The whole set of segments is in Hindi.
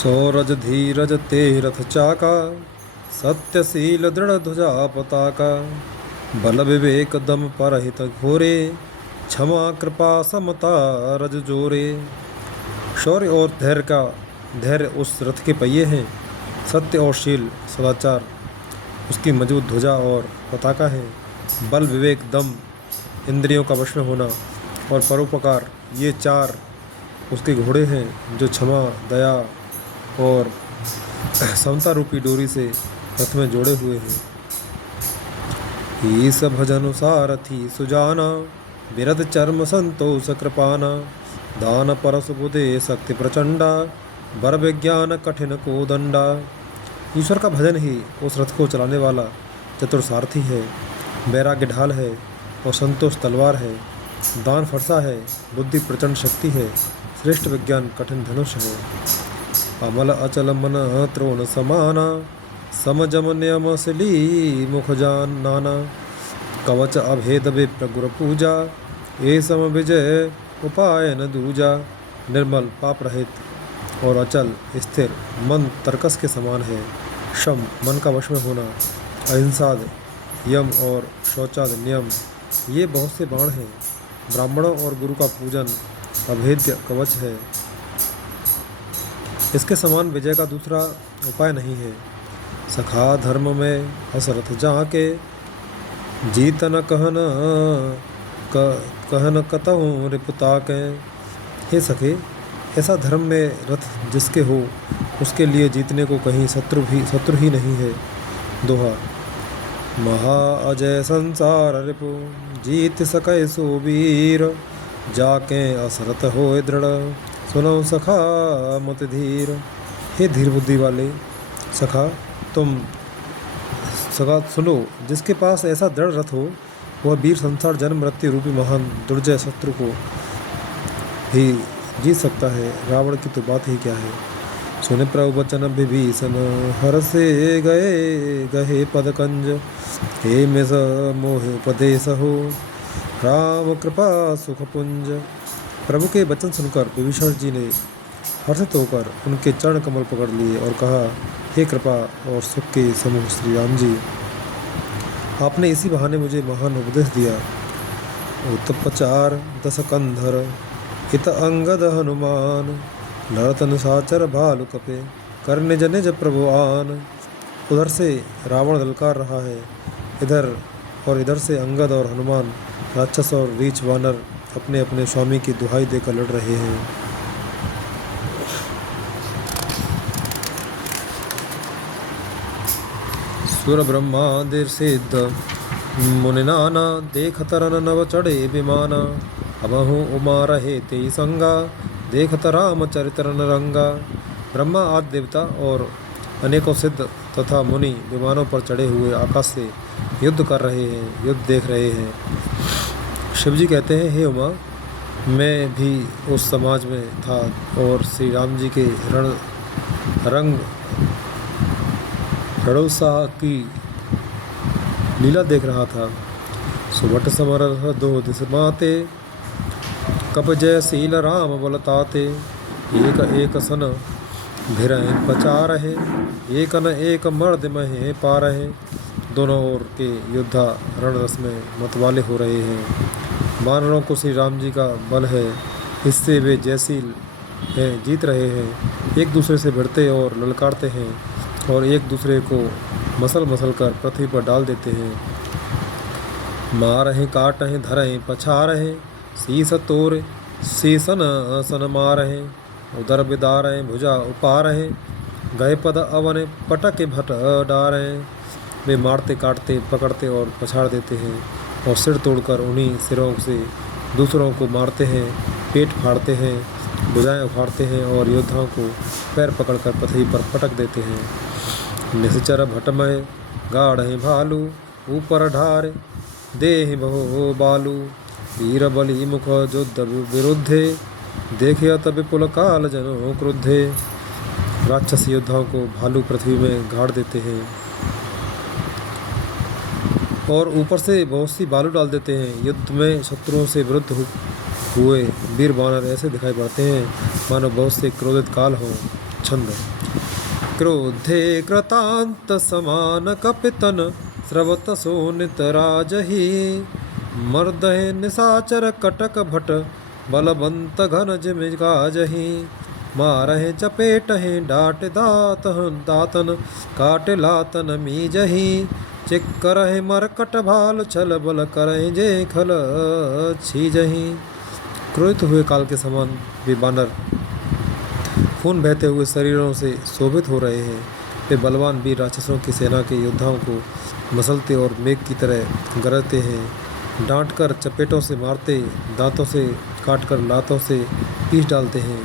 सौरज धीरज ते रथ चाका, सत्यशील दृढ़ ध्वजा पताका। बल विवेक दम परहित घोरे, क्षमा कृपा समता रज जोरे। शौर्य और धैर्य उस रथ के पहिए हैं। सत्य और शील सदाचार उसकी मजबूत ध्वजा और पताका है। बल विवेक दम इंद्रियों का वश में होना और परोपकार ये चार उसके घोड़े हैं जो क्षमा दया और समता रूपी डोरी से रथ में जोड़े हुए हैं। ईस भजन सारथी सुजाना, बिरद चर्म संतोष कृपाना। दान परस बुधे शक्ति प्रचंडा, बर विज्ञान कठिन को दंडा। ईश्वर का भजन ही उस रथ को चलाने वाला चतुर सारथी है। वैराग्य ढाल है और संतोष तलवार है। दान फरसा है, बुद्धि प्रचंड शक्ति है। श्रेष्ठ विज्ञान कठिन धनुष है। अमल अचल मन त्रोण समाना, समजम नियम सिली मुख जान नाना। कवच अभेद विप्र गुर पूजा, ए सम विजय उपाय न दूजा। निर्मल पाप रहित और अचल स्थिर मन तर्कस के समान है। शम मन का वश में होना, अहिंसाद यम और शौचाद नियम ये बहुत से बाण हैं। ब्राह्मणों और गुरु का पूजन अभेद्य कवच है। इसके समान विजय का दूसरा उपाय नहीं है। सखा धर्म में असरथ जाके, जीतन कहन कतहूँ रिपुता के। हे सखे, ऐसा धर्म में रथ जिसके हो उसके लिए जीतने को कहीं शत्रु ही नहीं है। दोहा। महा अजय संसार रिपु, जीत सकै सुवीर। जाके असरथ होए दृढ़, सुनो सखा मत धीर। हे धीर बुद्धि वाले सखा, तुम सखा सुनो, जिसके पास ऐसा दृढ़ रथ हो वह वीर संसार जन्म मृत्यु रूपी महान दुर्जय शत्रु को ही जीत सकता है। रावण की तो बात ही क्या है। सुने प्रभु वचन विभीषण, हर से गहे पद कंज। हे मिस मोह उपदेश हो, राम कृपा सुख पुंज। प्रभु के वचन सुनकर विभीषण जी ने हर्षित होकर उनके चरण कमल पकड़ लिए और कहा, हे कृपा और सुख के समूह श्री राम जी, आपने इसी बहाने मुझे महान उपदेश दिया। उत्पचार दस कंधर, हित अंगद हनुमान। लड़त निशाचर भालु कपे, कर निज निज प्रभु आन। उधर से रावण ललकार रहा है, इधर से अंगद और हनुमान राक्षस और रीछ वानर अपने अपने स्वामी की दुहाई देकर लड़ रहे हैं। सुर ब्रह्मादिर सिद्ध मुनि नाना, देखत रन नव चढ़े विमाना। अबहु उमा रहे ते संगा, देखत राम चरित रन रंगा। ब्रह्मा आदि देवता और अनेकों सिद्ध तथा मुनि विमानों पर चढ़े हुए आकाश से युद्ध कर रहे हैं, युद्ध देख रहे हैं। शिवजी कहते हैं, हे उमा, मैं भी उस समाज में था और श्री राम जी के रणोत्साह की लीला देख रहा था। सुबट समर दो दिस माते, कप जय शील राम बलताते। एक एक सन भिरह पचार है, एक न एक मर्द महे पार है। दोनों ओर के योद्धा रणरस में मतवाले हो रहे हैं। वानरों को श्री राम जी का बल है, इससे वे जयशील हैं, जीत रहे हैं। एक दूसरे से भिड़ते और ललकारते हैं और एक दूसरे को मसल कर पृथ्वी पर डाल देते हैं। मारहें काटें धरें पछारहें, शीस तोड़ शीसन सन मारहें। उदर बिदारें भुजा उपारहें, गए पद अवन पटक भट डारें। वे मारते काटते पकड़ते और पछाड़ देते हैं और सिर तोड़कर उन्हीं सिरों से दूसरों को मारते हैं, पेट फाड़ते हैं, भुजाएं उखाड़ते हैं और योद्धाओं को पैर पकड़कर पृथ्वी पर पटक देते हैं। निश्चर भटमय गाढ़ भालू, ऊपर ढार देह बहु बालू। वीर बलि मुख युद्ध विरुद्धे, देखे तब विपुल काल जनो क्रुद्धे। राक्षस योद्धाओं को भालू पृथ्वी में गाड़ देते हैं और ऊपर से बहुत सी बालू डाल देते हैं। युद्ध में शत्रुओं से विरुद्ध हुए वीर वानर ऐसे दिखाई पड़ते हैं मानो बहुत से क्रोधित काल हों। छंद। क्रोधे कृतांत समान कपितन स्रवत सोनित राजही। मर्दहे निशाचर कटक भट बलवंत घन जिम काजही। मारहे चपेटहे डाट दातन काट लातन मीजही। चिक करहे मरकट भाल छल बल करहे जे खल छीजही। क्रोधित हुए काल के समान वे बानर खून बहते हुए शरीरों से शोभित हो रहे हैं। वे बलवान वीर राक्षसों की सेना के योद्धाओं को मसलते और मेघ की तरह गरजते हैं। डांट कर चपेटों से मारते, दांतों से काटकर लातों से पीस डालते हैं।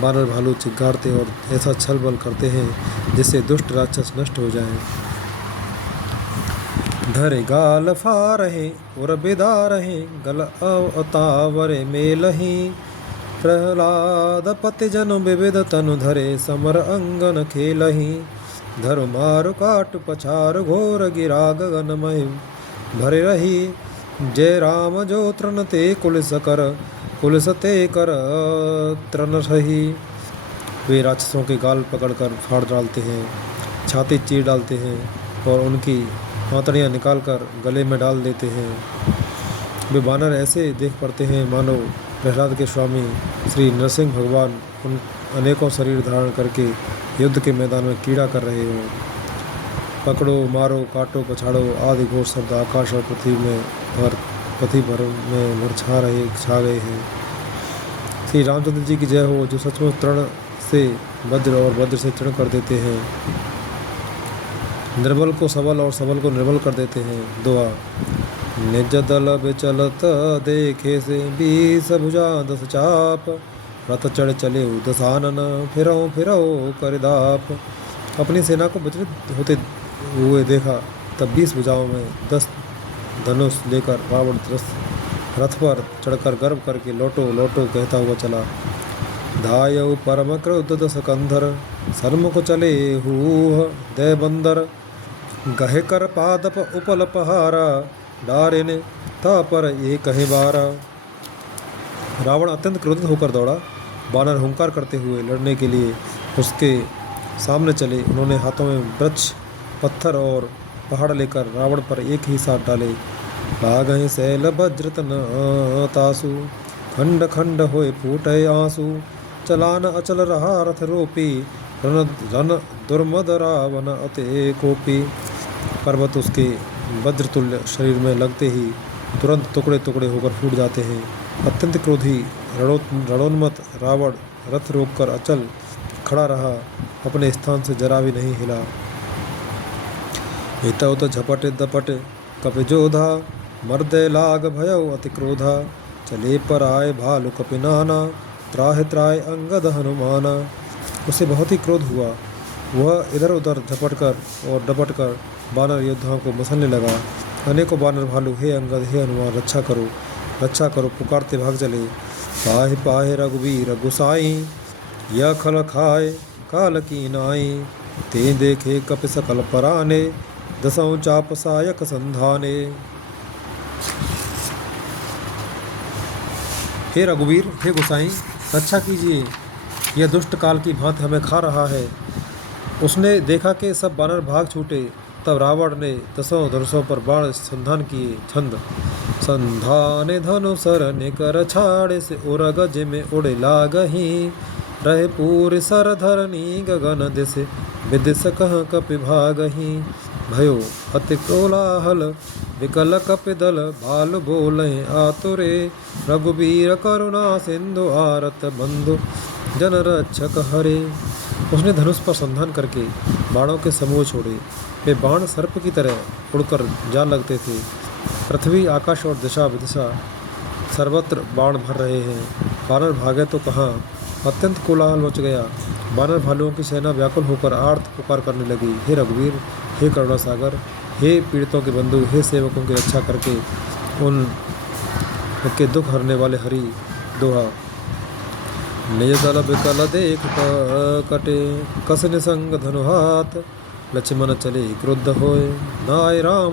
बानर भालू चिघाड़ते और ऐसा छल बल करते हैं जिससे दुष्ट राक्षस नष्ट हो जाएं। धरे गाल फारहे और बेदारहे गल अवतावरे मेलही। प्रहलाद पति जनु विविध तनु धरे समर अंगन खेलही। धरु मारु काट पछार घोर गिरा गगन महि भरे रही। जय राम जो तृण ते कुलिस ते कर तृण रही। वे राक्षसों के गाल पकड़कर फाड़ डालते हैं, छाती चीर डालते हैं और उनकी हाथड़ियाँ निकालकर गले में डाल देते हैं। वे बानर ऐसे देख पड़ते हैं मानो प्रहलाद के स्वामी श्री नरसिंह भगवान उन अनेकों शरीर धारण करके युद्ध के मैदान में कीड़ा कर रहे हों। पकड़ो मारो काटो पछाड़ो आदि घोष शब्द आकाश और पृथ्वी भर में छा गए हैं। श्री रामचंद्र जी की जय हो, जो सचमुच तृण से वज्र और वज्र से तृण कर देते हैं, निर्बल को सबल और सबल को निर्बल कर देते हैं। दुआ। निज दल विचलत देखे से 20 भुजा 10 चाप। रथ चढ़ चले दसानन फिरो कर दाप। अपनी सेना को विचलित होते हुए देखा तब 20 भुजाओं में 10 धनुष लेकर रावण रथ पर चढ़कर गर्व करके लोटो लोटो कहता हुआ चला। धायउ परम क्रोध 10 कंधर सन्मुख चले हूह दय बंदर। गहे कर पादप उपल पहारा डारे ता पर ये कहे बारा। रावण अत्यंत क्रोधित होकर दौड़ा। बानर हुंकार करते हुए लड़ने के लिए उसके सामने चले। उन्होंने हाथों में वृक्ष पत्थर और पहाड़ लेकर रावण पर एक ही साथ डाले। लागहि शैल वज्रतन तासु खंड खंड होए फूटे आंसू। चलान अचल रहा रथ रोपी रन दुर्मद रावण अते कोपी। पर्वत उसके वज्रतुल्य शरीर में लगते ही तुरंत टुकड़े टुकड़े होकर फूट जाते हैं। अत्यंत क्रोधी रणोन्मत्त रावण रथ रोककर अचल खड़ा रहा, अपने स्थान से जरा भी नहीं हिला। हितौ तो झपट दपट कपिजोधा मर्दे लाग भयौ अति क्रोधा। चले पर आए भालु कपिनाना त्राह त्राह अंगद हनुमाना। उसे बहुत ही क्रोध हुआ। वह इधर उधर झपट कर और डपट कर बानर योद्धाओं को मसलने लगा। अनेकों बानर भालू हे अंगद हे हनुमान रक्षा करो पुकारते भाग चले। पाहे पाहे रघुवीर गुसाई यह खल खाए काल की नाई। ते देखे कपि सकल पराने दसों चाप सायक संधाने। हे रघुवीर हे गुसाई रक्षा कीजिए, यह दुष्ट काल की भांति हमें खा रहा है। उसने देखा कि सब बानर भाग छूटे। तब रावण ने 10 धनुषों पर बाण संधान किए। छंद। संधाने धनु सर निकर छाड़े से उरग जिमे उड़े लागही। रहे पूरी सर धरनी गगन दिश विदिश कह कपि भागही। भयो अति कोलाहल विकल कपि दल भाल बोले आतुरे। रघुबीर करुणा सिंधु आरत बंधु जन रक्षक हरे। उसने धनुष पर संधान करके बाणों के समूह छोड़े। वे बाण सर्प की तरह उड़कर जा लगते थे। पृथ्वी आकाश और दिशा विदिशा सर्वत्र बाण भर रहे हैं। बानर भागे तो कहाँ, अत्यंत कोलाहल मच गया। बानर भालुओं की सेना व्याकुल होकर आर्त पुकार करने लगी। हे रघुवीर हे करुणा सागर हे पीड़ितों के बंधु हे सेवकों की रक्षा करके उनके दुख हरने वाले हरि। दोहा। निज दल विकल देख कटे कस निसंग धनु हाथ। लक्ष्मण चले क्रुद्ध होए नाय राम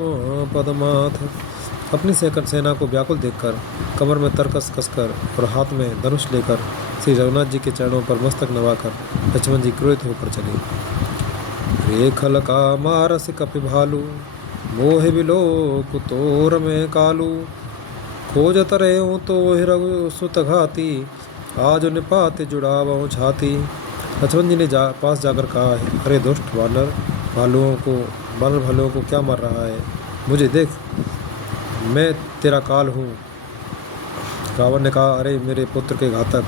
पदमाथ। अपनी सेना को व्याकुल देखकर, कमर में तरकस कसकर और हाथ में धनुष लेकर श्री रघुनाथ जी के चरणों पर मस्तक नवाकर लक्ष्मण जी क्रोधित होकर चले। रे खल का मारस कपि भालू, मोह बिलो कुतोर में कालू, खोजत रहे तो रघु सुत घाती, आज निपात जुड़ावो छाती। लक्ष्मण जी ने पास जाकर कहा है, अरे दुष्ट वानर भालुओं को क्या मार रहा है? मुझे देख, मैं तेरा काल हूँ। रावण ने कहा, अरे मेरे पुत्र के घातक,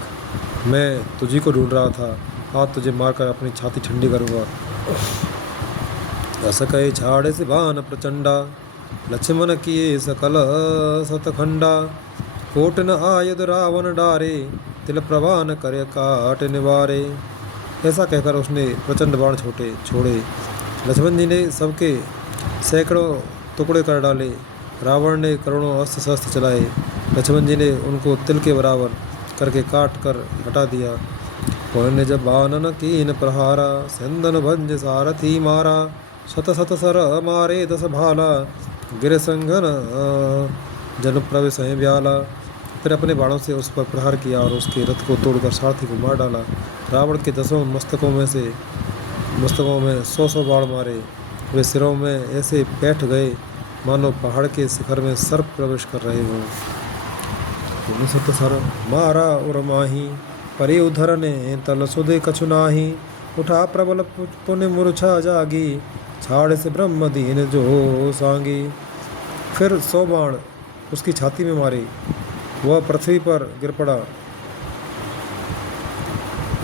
मैं तुझी को ढूंढ रहा था, आज तुझे मारकर अपनी छाती ठंडी करूँगा। अस कहे छाड़े से बान प्रचंडा, लक्ष्मण किए सकल सतखंडा, कोट न आयुध रावण डारे, तिल प्रवान करे काट निवारे। ऐसा कहकर उसने प्रचंड बाण छोड़े। लक्ष्मण जी ने सबके सैकड़ों टुकड़े कर डाले। रावण ने करोड़ों अस्त्र शस्त्र चलाए। लक्ष्मण जी ने उनको तिल के बराबर करके काट कर हटा दिया। पौन जब बानन कीन प्रहारा, सिंधन भंज सारथी मारा, शत शत सर मारे दस भाला, गिर संघन जन प्रवेश ब्याला। फिर अपने बाणों से उस पर प्रहार किया और उसके रथ को तोड़कर सारथी को मार डाला। रावण के 10 मस्तकों में 100 बाण मारे। वे सिरों में ऐसे बैठ गए मानो पहाड़ के शिखर में सर्प प्रवेश कर रहे हों। सर मारा और माही, परे उधर ने तल सुधे कछु नाही, उठा प्रबल पुण्य मूर्छा जागी, छाड़ से ब्रह्म दीन जो सांगी। फिर 100 बाण उसकी छाती में मारे। वह पृथ्वी पर गिर पड़ा,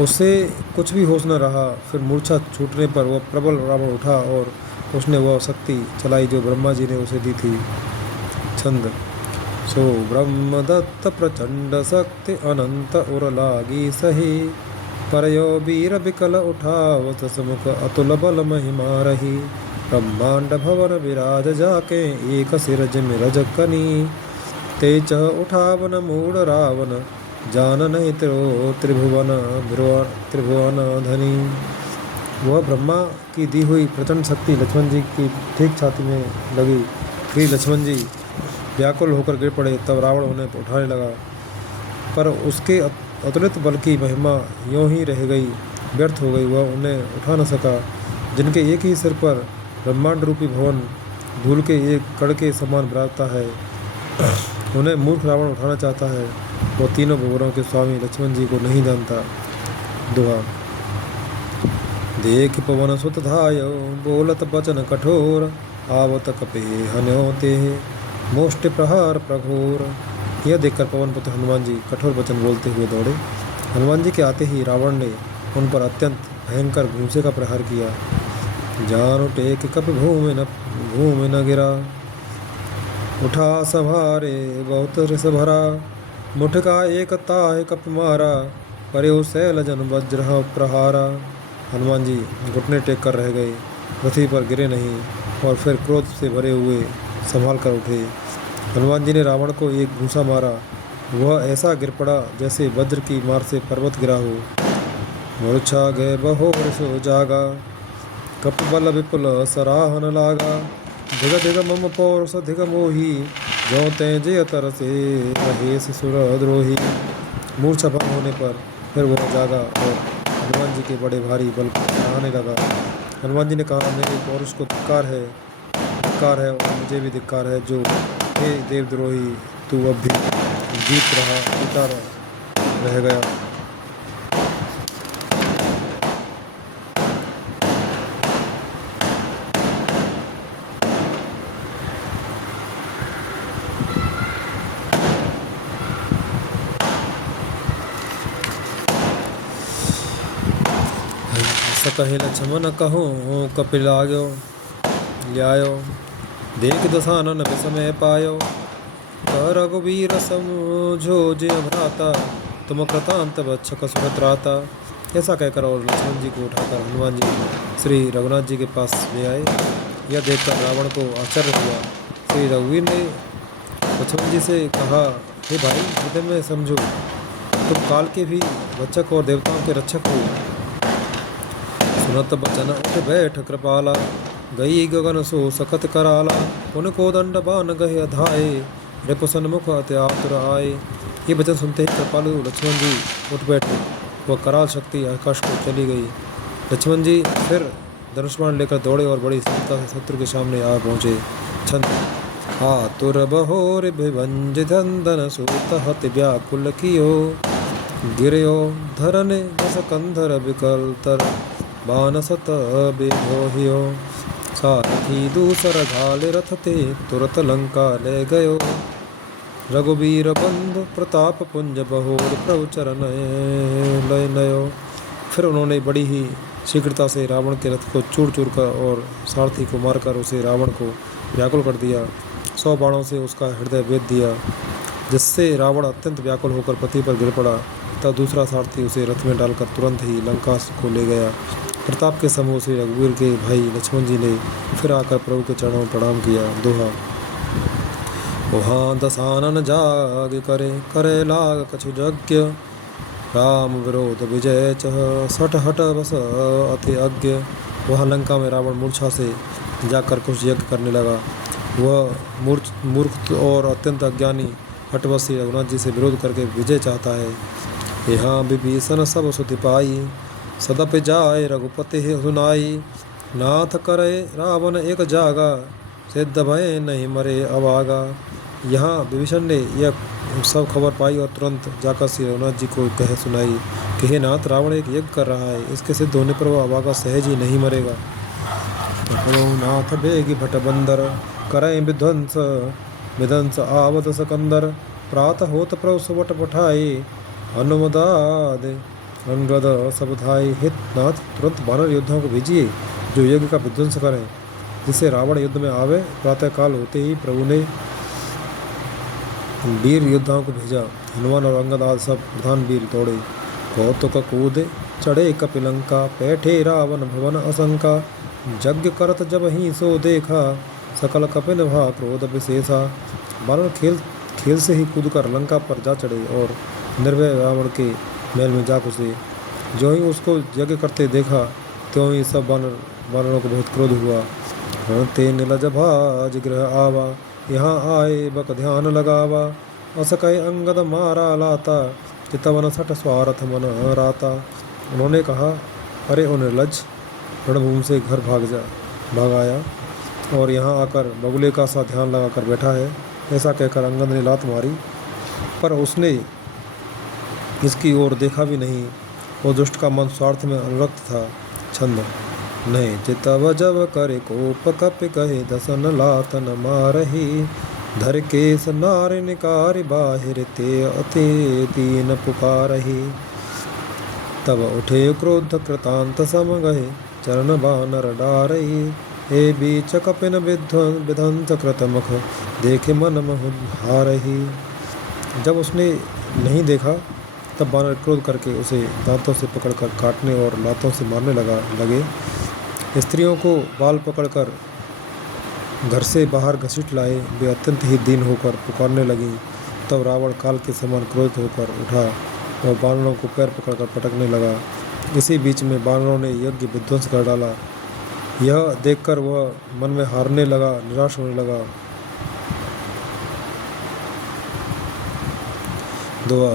उससे कुछ भी होश न रहा। फिर मूर्छा छूटने पर वह प्रबल रावण उठा और उसने वह शक्ति चलाई जो ब्रह्मा जी ने उसे दी थी। छंद। सो ब्रह्म दत्त प्रचंड शक्ति, अनंत उर लागी सही, परयो वीर विकल उठावत समुख, अतुल बल महिमा रही। ब्रह्मांड भवन विराज जाके, एक सिर जिमि रजकनी, तेज उठावन मूढ़ रावण, जान नहीं त्रिभुवन धनी। वह ब्रह्मा की दी हुई प्रचंड शक्ति लक्ष्मण जी की ठीक छाती में लगी। फिर लक्ष्मण जी व्याकुल होकर गिर पड़े। तब रावण उन्हें उठाने लगा, पर उसके अतुलित बल की महिमा यूं ही रह गई, व्यर्थ हो गई। वह उन्हें उठा न सका। जिनके एक ही सिर पर ब्रह्मांड रूपी भवन धूल के एक कण के समान विराजता है, उन्हें मूर्ख रावण उठाना चाहता है। वो तीनों भुवनों के स्वामी लक्ष्मण जी को नहीं जानता। दोहा। देख पवन सुत धायो, बोलत बचन कठोर, आवत कपे हन्योते, मोष्ट प्रहार प्रघोर। यह देखकर पवन पुत्र हनुमान जी कठोर वचन बोलते हुए दौड़े। हनुमान जी के आते ही रावण ने उन पर अत्यंत भयंकर घूंसे का प्रहार किया। जान टेक कप भूमि न गिरा, उठा संभारे बहुत रिस भरा, मुठ का एक ताह कप मारा, परे शैल जन वज्र प्रहारा। हनुमान जी घुटने टेक कर रह गए, पृथ्वी पर गिरे नहीं और फिर क्रोध से भरे हुए संभाल कर उठे। हनुमान जी ने रावण को एक घूंसा मारा। वह ऐसा गिर पड़ा जैसे वज्र की मार से पर्वत गिरा हो। मूर्छा गए बहोर सो जागा, कप बल विपुल सराहन लागा, धिग धिग मम पौरुष धिग मोही, जो तें जय तरसे महेश सुर द्रोही। मूर्छा भंग होने पर फिर वह जागा और हनुमान जी के बड़े भारी बल को सराहने लगा। हनुमान जी ने कहा, मेरे पौरुष को धिक्कार है और मुझे भी धिक्कार है, जो हे देवद्रोही, तू अब भी जीता रह गया। कहे लक्ष्मण कहो कपिल आयो, ल्यायो देख दशानन विस्मय पायो, रघुवीर समझो जय भ्राता, तुम कृतांत बच्छक सुभद्राता। ऐसा कहकर और लक्ष्मण जी को उठाकर हनुमान जी श्री रघुनाथ जी के पास ले आए। यह देखकर रावण को आश्चर्य हुआ। श्री रघुवीर ने लक्ष्मण जी से कहा, हे भाई, हृदय में समझो, तुम काल के भी बच्चक और देवताओं के रक्षक हो। सुनत बचन उठ बैठ कृपाला, गई गगन सो सकत कराला, पुन को दंड बान गहे अधाए, रिपु सन्मुख अति आतुर आए। ये वचन सुनते ही कृपालु लक्ष्मण जी उठ बैठे। वह कराल शक्ति आकाश को चली गई। लक्ष्मण जी फिर धनुष बाण लेकर दौड़े और बड़ी सफलता से शत्रु के सामने आ पहुँचे। छंद आतुर बहोर विभंजित धन सूत हत व्याकुल कियो, गिरयो धरने बस कंधर विकल तर, बान सत बिभोहियो। सारथी दूसर घाल रथ ते, तुरत लंका ले गयो, रघुबीर बंधु प्रताप पुंज बहोर, प्रभु चरण लय नयो। फिर उन्होंने बड़ी ही शीघ्रता से रावण के रथ को चूर चूर कर और सारथी को मारकर उसे रावण को व्याकुल कर दिया। 100 बाणों से उसका हृदय भेद दिया, जिससे रावण अत्यंत व्याकुल होकर पृथ्वी पर गिर पड़ा। तब दूसरा सारथी उसे रथ में डालकर तुरंत ही लंका को ले गया। प्रताप के समूह से रघुवीर के भाई लक्ष्मण जी ने फिर आकर प्रभु के चरणों में प्रणाम किया। दोहा वहाँ दसानन जाग करे, करे लाग कछु यज्ञ, राम विरोध विजय चह, सठ हट बस अति अज्ञ। वहाँ लंका में रावण मूर्छा से जाकर कुछ यज्ञ करने लगा। वह मूर्ख और अत्यंत अज्ञानी हटवसी रघुनाथ जी से विरोध करके विजय चाहता है। यहाँ विभीषण सब सुधि पाई, सदप जाय रघुपति सुनाई, नाथ करे रावण एक जागा, सिद्ध भय नहीं मरे अभागा। यहाँ विभीषण ने यह सब खबर पाई और तुरंत जाकर श्री रघुनाथ जी को कह सुनाई कि हे नाथ, रावण एक यज्ञ कर रहा है, इसके सिद्ध होने पर वह अभागा सहज ही नहीं मरेगा। नाथ बेगी भट बंदर, करें विध्वंस विध्वंस आवत सकंदर, प्रातः होत प्रभु सुबट पठाई, अनुमदाद अंगद सब धाई। हित नाथ, तुरंत वानर योद्धाओं को भेजिए जो यज्ञ का विध्वंस करें, जिससे रावण युद्ध में आवे। प्रातःकाल होते ही प्रभु ने वीर योद्धाओं को भेजा। हनुमान और अंगद आदि सब प्रधान वीर दौड़े। कौतुक कूदे चढ़े कपिलंका, बैठे रावण भवन असंका, यज्ञ करत जब ही सो देखा, सकल कपिन भा क्रोध विशेषा। वानर खेल से ही कूदकर लंका पर जा चढ़े और निर्भय रावण के महल में जा घुसे। जो ही उसको यज्ञ करते देखा, त्यों ही सब वानरों को बहुत क्रोध हुआ। ते नीलज भाज गृह आवा, यहाँ आए बक ध्यान लगावा, अस कहे अंगद मारा लाता, चितवन सठ स्वार्थ मन राता। उन्होंने कहा, अरे ओ निर्लज, रणभूमि से घर भाग आया और यहाँ आकर बगुले का सा ध्यान लगाकर बैठा है। ऐसा कहकर अंगद ने लात मारी, पर उसने इसकी ओर देखा भी नहीं। वो दुष्ट का मन स्वार्थ में अनुरक्त था। छंद नहीं चितव जब करे कोप, कपि कहे दसन लातन मारही, धर केस नार निकार बाहिर, ते अति दीन पुकारही। तब उठे क्रोध कृतांत सम गहे, चरण बानर डारही, हे बीच कपिन विध्वंस कृत मुख, देखे मन महु हारही। जब उसने नहीं देखा तब बानर क्रोध करके उसे दांतों से पकड़कर काटने और लातों से मारने लगे। स्त्रियों को बाल पकड़कर घर से बाहर घसीट लाए। वे अत्यंत ही दीन होकर पुकारने लगी। तब रावण काल के समान क्रोधित होकर उठा और बानरों को पैर पकड़कर पटकने लगा। इसी बीच में बानरों ने यज्ञ विध्वंस कर डाला। यह देखकर वह मन में हारने लगा, निराश होने लगा। दुआ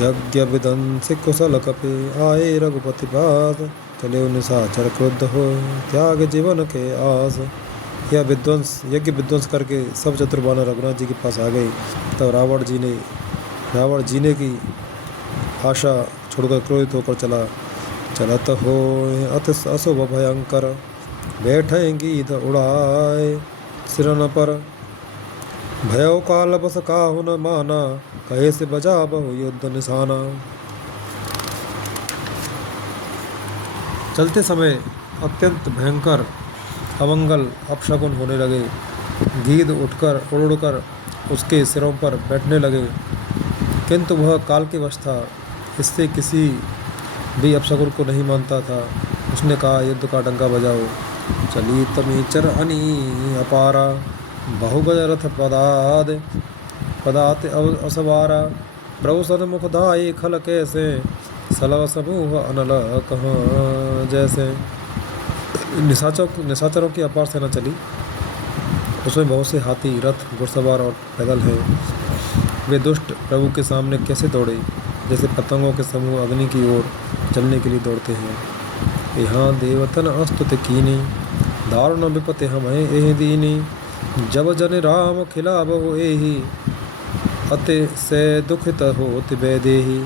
यज्ञ विध्वंस कुशल कपि, आए रघुपति पास, चले निशाचर क्रुद्ध हो, त्याग जीवन के आस। यह यज्ञ विध्वंस करके सब चतुर बानर रघुनाथ जी के पास आ गए। तब रावण जीने की आशा छोड़कर क्रोधित होकर चलत हो अति अशुभ भयंकर, बैठे गीध उड़ाए सिरन पर, भयो काल बस काहु न माना, कहे से बजा बहु युद्ध निशाना। चलते समय अत्यंत भयंकर अमंगल अपशकुन होने लगे। गीध उड़कर उसके सिरों पर बैठने लगे, किंतु वह काल के वश था, इससे किसी भी अपशकुन को नहीं मानता था। उसने कहा, युद्ध का डंका बजाओ। चली तमीचर अनी अपारा, बहुगज रथ पदात असवारा, प्रभु सन्मुख धाये खल कैसे, सलव समूह अनल कहाँ जैसे। निशाचरों की अपार सेना चली। उसमें बहुत से हाथी, रथ, घुड़सवार और पैदल हैं। वे दुष्ट प्रभु के सामने कैसे दौड़े, जैसे पतंगों के समूह अग्नि की ओर जलने के लिए दौड़ते हैं। यहाँ देवतन अस्तुत कीनी, दारुण विपत्ति हमें एह दीनी। जब जन राम खिलाव हो एही, अति से दुखित हो तिबे देही।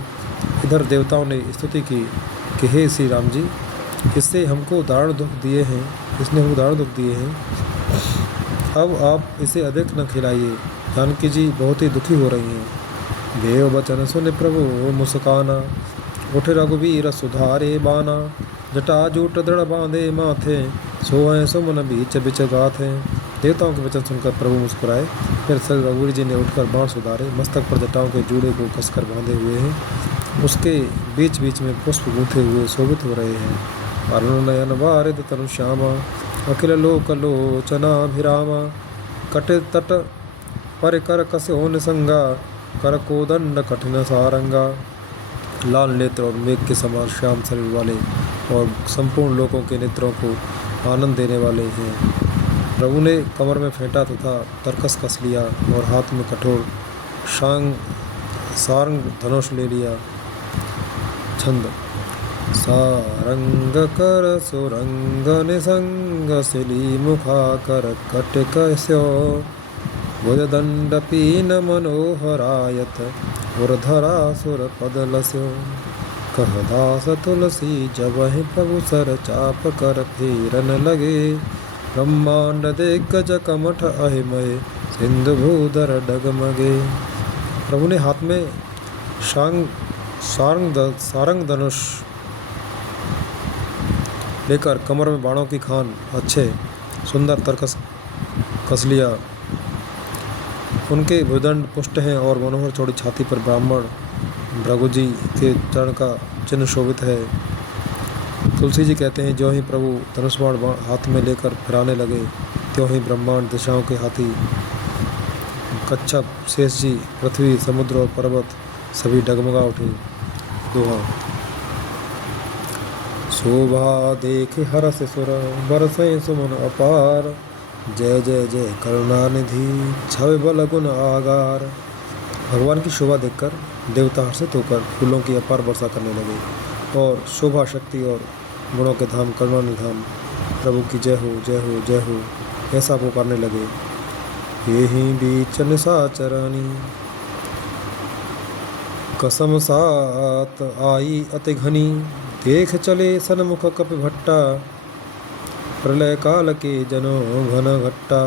इधर देवताओं ने स्तुति की कि हे श्री राम जी, इससे हमको दारुण दुख दिए हैं, इसने हमको दारुण दुख दिए हैं, अब आप इसे अधिक न खिलाइए। जानकी जी बहुत ही दुखी हो रही हैं। देव बचन सुन प्रभु मुस्काना, उठे रघुवीर सुधारे बाना। जटा जूट दृढ़ बांधे माथे, सोए सुमन बीच बिच गाथे। देवताओं के वचन सुनकर प्रभु मुस्कुराए। फिर श्री रघुवीर जी ने उठकर बाण सुधारे, मस्तक पर जटाओं के जूड़े को कसकर बांधे हुए हैं। उसके बीच बीच में पुष्प गूंथे हुए शोभित हो रहे हैं। अरुण नयन वारिद तनु श्यामा, अखिल लोक लोचनाभिरामा। कटे तट पर कर कसो निसंगा, कर कोदंड कठिन सारंगा। लाल नेत्र और मेघ के समान श्याम शरीर वाले और संपूर्ण लोगों के नेत्रों को आनंद देने वाले हैं। प्रभु ने कमर में फेंटा तथा तरकस कस लिया और हाथ में कठोर सारंग धनुष ले लिया। छंद। सारंग कर सुरंग निसंग, सिली मुखा कर कटक स्यो। भुजदंड पीन मनोहरायत, उर्धरा सुर पदलस्यो। कह दास तुलसी जबहि प्रभु सर चाप कर फेरन लगे। ब्रह्मांड दिग्गज कमठ अहिमय, सिंधु भूधर डगमगे। प्रभु ने हाथ में सारंग धनुष लेकर कमर में बाणों की खान अच्छे सुंदर तरकस कस लिया। उनके भुजदंड पुष्ट हैं और मनोहर चौड़ी छाती पर ब्राह्मण भृगु जी के चरण का चिन्ह शोभित है। तुलसी जी कहते हैं, जो ही प्रभु धनुष बाण हाथ में लेकर फिराने लगे, त्यों ही ब्रह्मांड, दिशाओं के हाथी, कच्छप, शेष जी, पृथ्वी, समुद्र और पर्वत सभी डगमगा उठे। दोहा। शोभा देख हरस सुर, बरसे सुमन अपार। जय जय जय करुणानिधि, छवि बल गुण आगार। भगवान की शोभा देखकर देवता हर्षित होकर फूलों की अपार वर्षा करने लगे और शोभा, शक्ति और गुणों के धाम करुणानिधान प्रभु की जय हो, जय हो, जय हो ऐसा पुकारने लगे। यही बीच निशाचरानी, कसम सात आई अति घनी। देख चले सन्मुख कपि भट्टा, प्रलय काल के जनो घन घट्टा।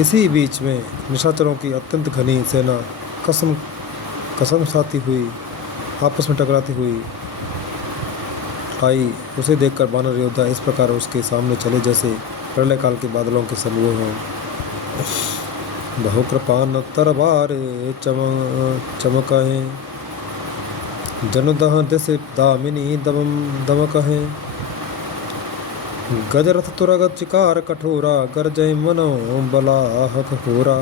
इसी बीच में निशाचरों की अत्यंत घनी सेना कसम साती हुई आपस में टकराती हुई आई। उसे देखकर वानर योद्धा इस प्रकार उसके सामने चले जैसे प्रलय काल के बादलों के समूह हों। बहुकृपान तरबारे चमकहें, जनुदह दिश दामिनी दमकहें। गजरथ तुरगत चिकार कठोरा, गरजय मनो बलाहक होरा।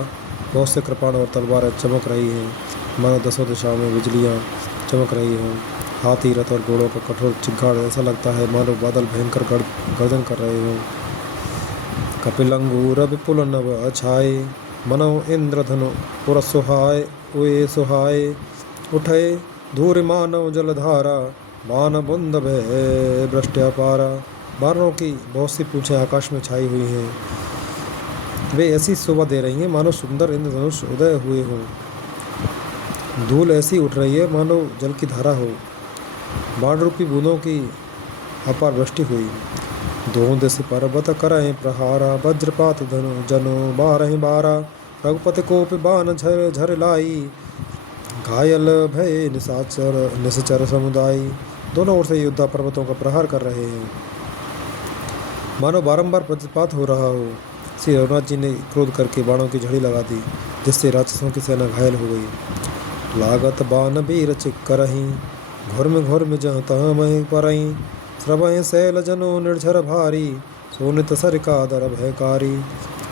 बहुत से कृपाण और तलवारें चमक रही हैं, मानो दसों दिशाओं में बिजलियाँ चमक रही हों। हाथी, रथ और घोड़ों का कठोर चिंगाड़ ऐसा लगता है मानो बादल भयंकर गर्जन कर रहे हों। कपिलंगूर विपुल नभ अछाए, मनो इंद्रधनु पुर सुहाय उए सुहाय। उठे धूर मानव जलधारा, मान बुंद भय वृष्ट्या पारा। बानरों की बहुत सी पूंछें आकाश में छाई हुई हैं। वे ऐसी शोभा दे रही हैं मानो सुंदर इंद्रधनुष उदय हुए हों। धूल ऐसी उठ रही है मानो जल की धारा हो। बाण रूपी बूंदों की अपार वृष्टि हुई। दोहों दिश पर्वत करएं प्रहारा, वज्रपात धनु जनो बारह बारा। रघुपति कोप बाण झर झर लाई, घायल भय निशाचर समुदाय। दोनों ओर से योद्धा पर्वतों का प्रहार कर रहे हैं, मानो बारंबार वज्रपात हो रहा हो। श्री रघुनाथ जी ने क्रोध करके बाणों की झड़ी लगा दी, जिससे राक्षसों की सेना घायल हो गई। लागत बाण वीर चिक्करहीं, घुर में जहाँ तहाँ मह परहीं। श्रवहें शैल जनो निर्झर भारी, सोनित सरिका दर भयकारी।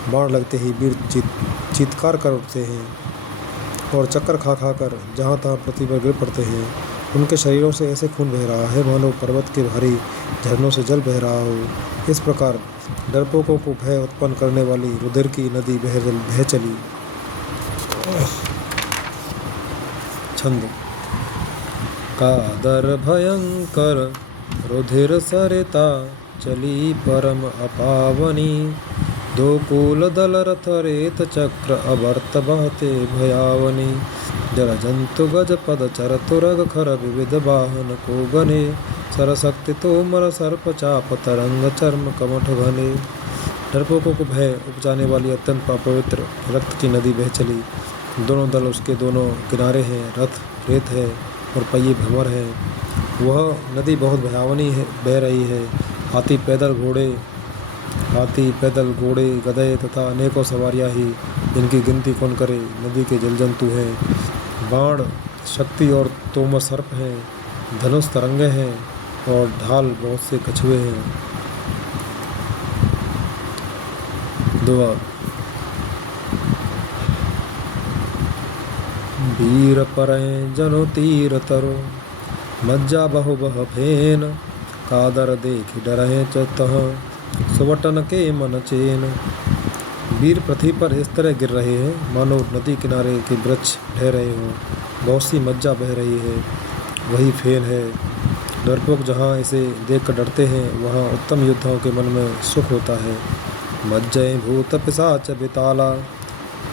बाण लगते ही वीर चीत्कार कर उठते हैं और चक्कर खा कर जहाँ तहाँ पृथ्वी पर गिर पड़ते हैं उनके शरीरों से ऐसे खून बह रहा है मानो पर्वत के भारी झरनों से जल बह रहा हो। इस प्रकार डरपोकों को भय उत्पन्न करने वाली रुधिर की नदी बह चली। छंद। कादर भयंकर रुधिर सरिता चली परम अपावनी। दो कूल दल रथ रेत चक्र अवर्त बहते भयावनी। जल जंतु गज पद चर तुरग खर विविध वाहन को गने। सरशक्ति तोमर सर्प चाप तरंग चर्म कमठ घने। डरपोकों को भय उपजाने वाली अत्यंत पवित्र रक्त की नदी बह चली। दोनों दल उसके दोनों किनारे हैं, रथ रेत है और पहिए भंवर हैं। वह नदी बहुत भयावनी है, बह रही है। हाथी पैदल घोड़े गधे तथा अनेकों सवारियाँ ही, जिनकी गिनती कौन करे, नदी के जल जंतु हैं। बाण शक्ति और तोमर सर्प हैं, धनुष तरंगे हैं और ढाल बहुत से कछुए हैं। दुआ। वीर परें जनो तीर तरो मज्जा बहु बह फेन। कादर देख डरहें चतह सुवटन के मन चेन। वीर पृथ्वी पर इस तरह गिर रहे हैं मानो नदी किनारे के वृक्ष ढह रहे हों। बहुत सी मज्जा बह रही है, वही फेन है। डरपोक जहाँ इसे देखकर डरते हैं वहाँ उत्तम योद्धाओं के मन में सुख होता है। मज्जय भूत पिशाच बिताला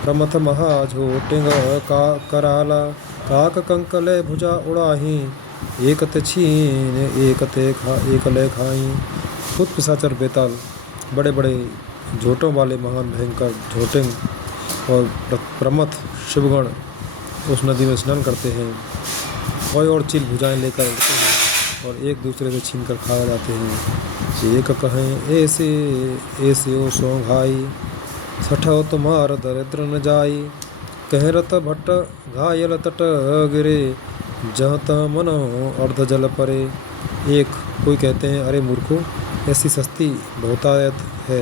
प्रमथ महाझोटिंग का कराला। काक कंकले भुजा उड़ाही एक ते छीन एक ले खाई। भूत पिशाच और बेताल बड़े बड़े झोटों वाले महान भयंकर झोटिंग और प्रमथ शिवगण उस नदी में स्नान करते हैं। कोई और चील भुजाएं लेकर उड़ते हैं और एक दूसरे से छीन कर खा जाते हैं। एक कहें ऐसे ऐसे ओ सो भाई सठो तुम्हार दरिद्र न जाई। कह रत भट्ट घायल तट गिरे जहाँ तहाँ मनो अर्ध जल परे। एक कोई कहते हैं, अरे मूर्खो, ऐसी सस्ती बहुतायत है,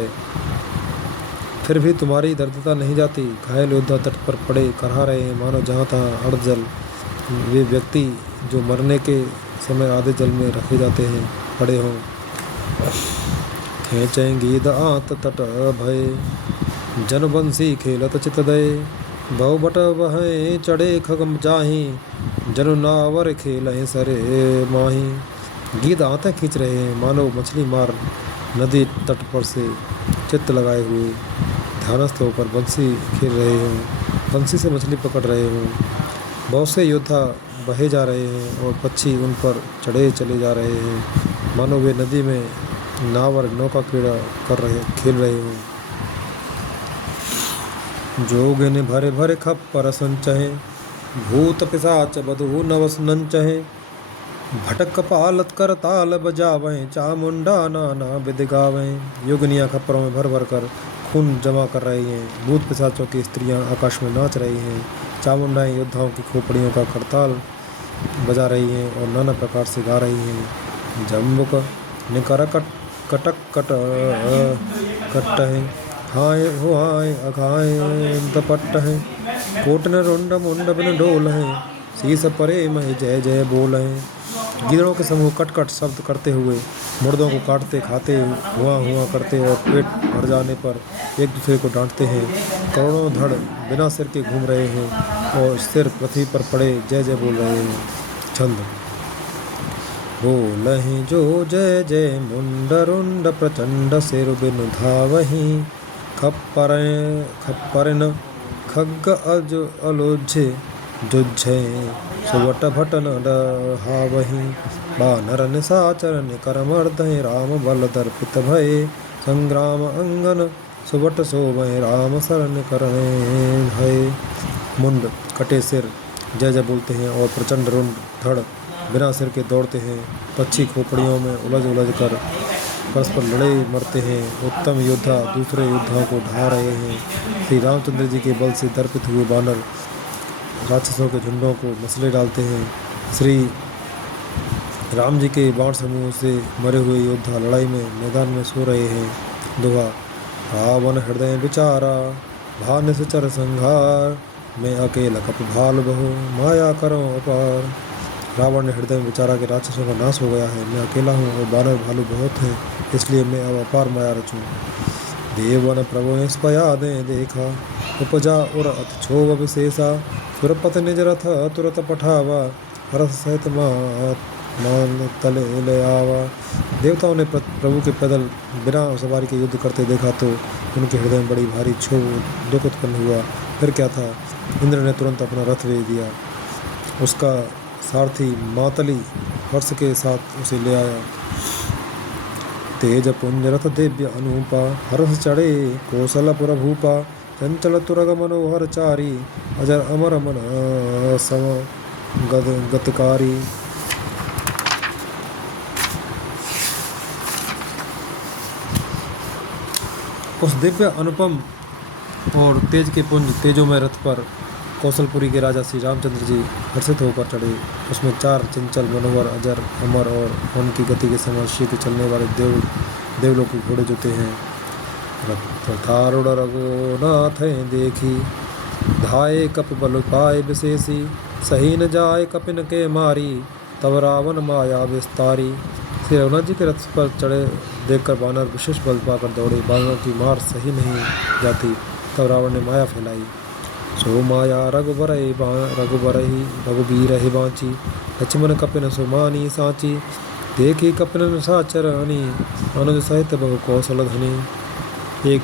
फिर भी तुम्हारी दरिद्रता नहीं जाती। घायल योद्धा तट पर पड़े करहा रहे हैं मानो जहाँ तहाँ अर्ध जल। वे व्यक्ति जो मरने के समय आधे जल में रखे जाते हैं पड़े हों। खेचेंगी द आंत तट भय जनबंसी खेलत चित दय। बहु बट वह चढ़े खगम जाही जनु नावर खेल सरे माही। गीद आंतें खींच रहे हैं मानो मछली मार नदी तट पर से चित्त लगाए हुए ध्यानस्थ होकर बंसी खेल रहे हों, बंसी से मछली पकड़ रहे हों। बहुत से योद्धा बहे जा रहे हैं और पक्षी उन पर चढ़े चले जा रहे हैं मानो वे नदी में नावर नौका क्रीड़ा खेल रहे हों। जोगिन भरे भरे खप्पर संचहे भूत पिशाच बधू नवस नंचहे। भटक पालत कर ताल बजावें चामुंडा नाना विधि गावें। योगिनियाँ खप्परों में भर भर कर खून जमा कर रही हैं। भूत पिशाचों की स्त्रियां आकाश में नाच रही हैं। चामुंडाएँ योद्धाओं की खोपड़ियों का करताल बजा रही हैं और नाना प्रकार से गा रही हैं। जम्बुक निकर कटक कट है हाय हो हाय अघाय दपट है। कोटन रुंड मुंड बिन डोल है शीस परे मह जय जय बोल है। गिदड़ों के समूह कट कट शब्द करते हुए मुर्दों को काटते खाते हुआ करते और पेट भर जाने पर एक दूसरे को डांटते हैं। करोड़ों धड़ बिना सिर के घूम रहे हैं और सिर पृथ्वी पर पड़े जय जय बोल रहे हैं। छंद। बोलहि जो जय जय मुंड रुंड प्रचंड सिर बिनु धावहि। खप्परन खग्ग अज अलोझे जुझे सुवट भटन डहावहि। बानर निशाचर निकरमर्दहि राम बल दर्पित भय। संग्राम अंगन सुवट सोवहि राम शरण करणे भय। मुंड कटे सिर जय जय बोलते हैं और प्रचंड रुंड धड़ बिना सिर के दौड़ते हैं। पक्षी खोपड़ियों में उलझ कर परस्पर लड़े मरते हैं। उत्तम योद्धा दूसरे योद्धाओं को ढा रहे हैं। श्री रामचंद्र जी के बल से दर्पित हुए बानर राक्षसों के झुंडों को मसले डालते हैं। श्री राम जी के बाण समूह से मरे हुए योद्धा लड़ाई में मैदान में सो रहे हैं। दोहा। रावण हृदय विचारा भान निश्चर संहार। मैं अकेला कप भाल बहु माया करो अपार। रावण ने हृदय में विचारा कि राक्षसों का नाश हो गया है, मैं अकेला हूँ और बानर भालू बहुत हैं, इसलिए मैं अब अपार माया रचूँ। देवन प्रभु ने स्पया दे देखा, उपजा और अति क्षोभ विशेषा, सुरपत निज रथ तुरत पठावा, हरस सहित मान तले ले आवा। देवताओं ने प्रभु के पैदल बिना सवारी के युद्ध करते देखा तो उनके हृदय में बड़ी भारी क्षोभ दुख उत्पन्न हुआ। फिर क्या था, इंद्र ने तुरंत अपना रथ भेज दिया, उसका सारथी मातली हर्ष के साथ उसे ले आया। तेज पुंज रथ दिव्य अनूपा, हर्ष चढ़े कौशलपुर भूपा, चंचल तुरग मनोहर चारी, अजर अमर मन सम गतकारी। उस दिव्य अनुपम और तेज के पुंज तेजोमय रथ पर कौशलपुरी के राजा श्री रामचंद्र जी हर्षित होकर चढ़े। उसमें 4 चंचल मनोहर अजर अमर और उनकी गति के समान शीघ्र चलने वाले देवलों के घोड़े जोते हैं। रथारूढ़ रघुनाथ देखी, धाये कप बल पाए विशेषी, सही न जाए कपिन के मारी, तब रावण माया विस्तारी। श्री रघुनाथ जी के रथ पर चढ़े देखकर बानर विशेष बल पाकर दौड़े, बानर की मार सही नहीं जाती, तब रावण ने माया फैलाई। सो माया रघुबीर ही बाँची, लक्ष्मण कपिन सुमानी साची, देखी कपिन साचरणी, अनुज सहित बहु कौशल धनी। एक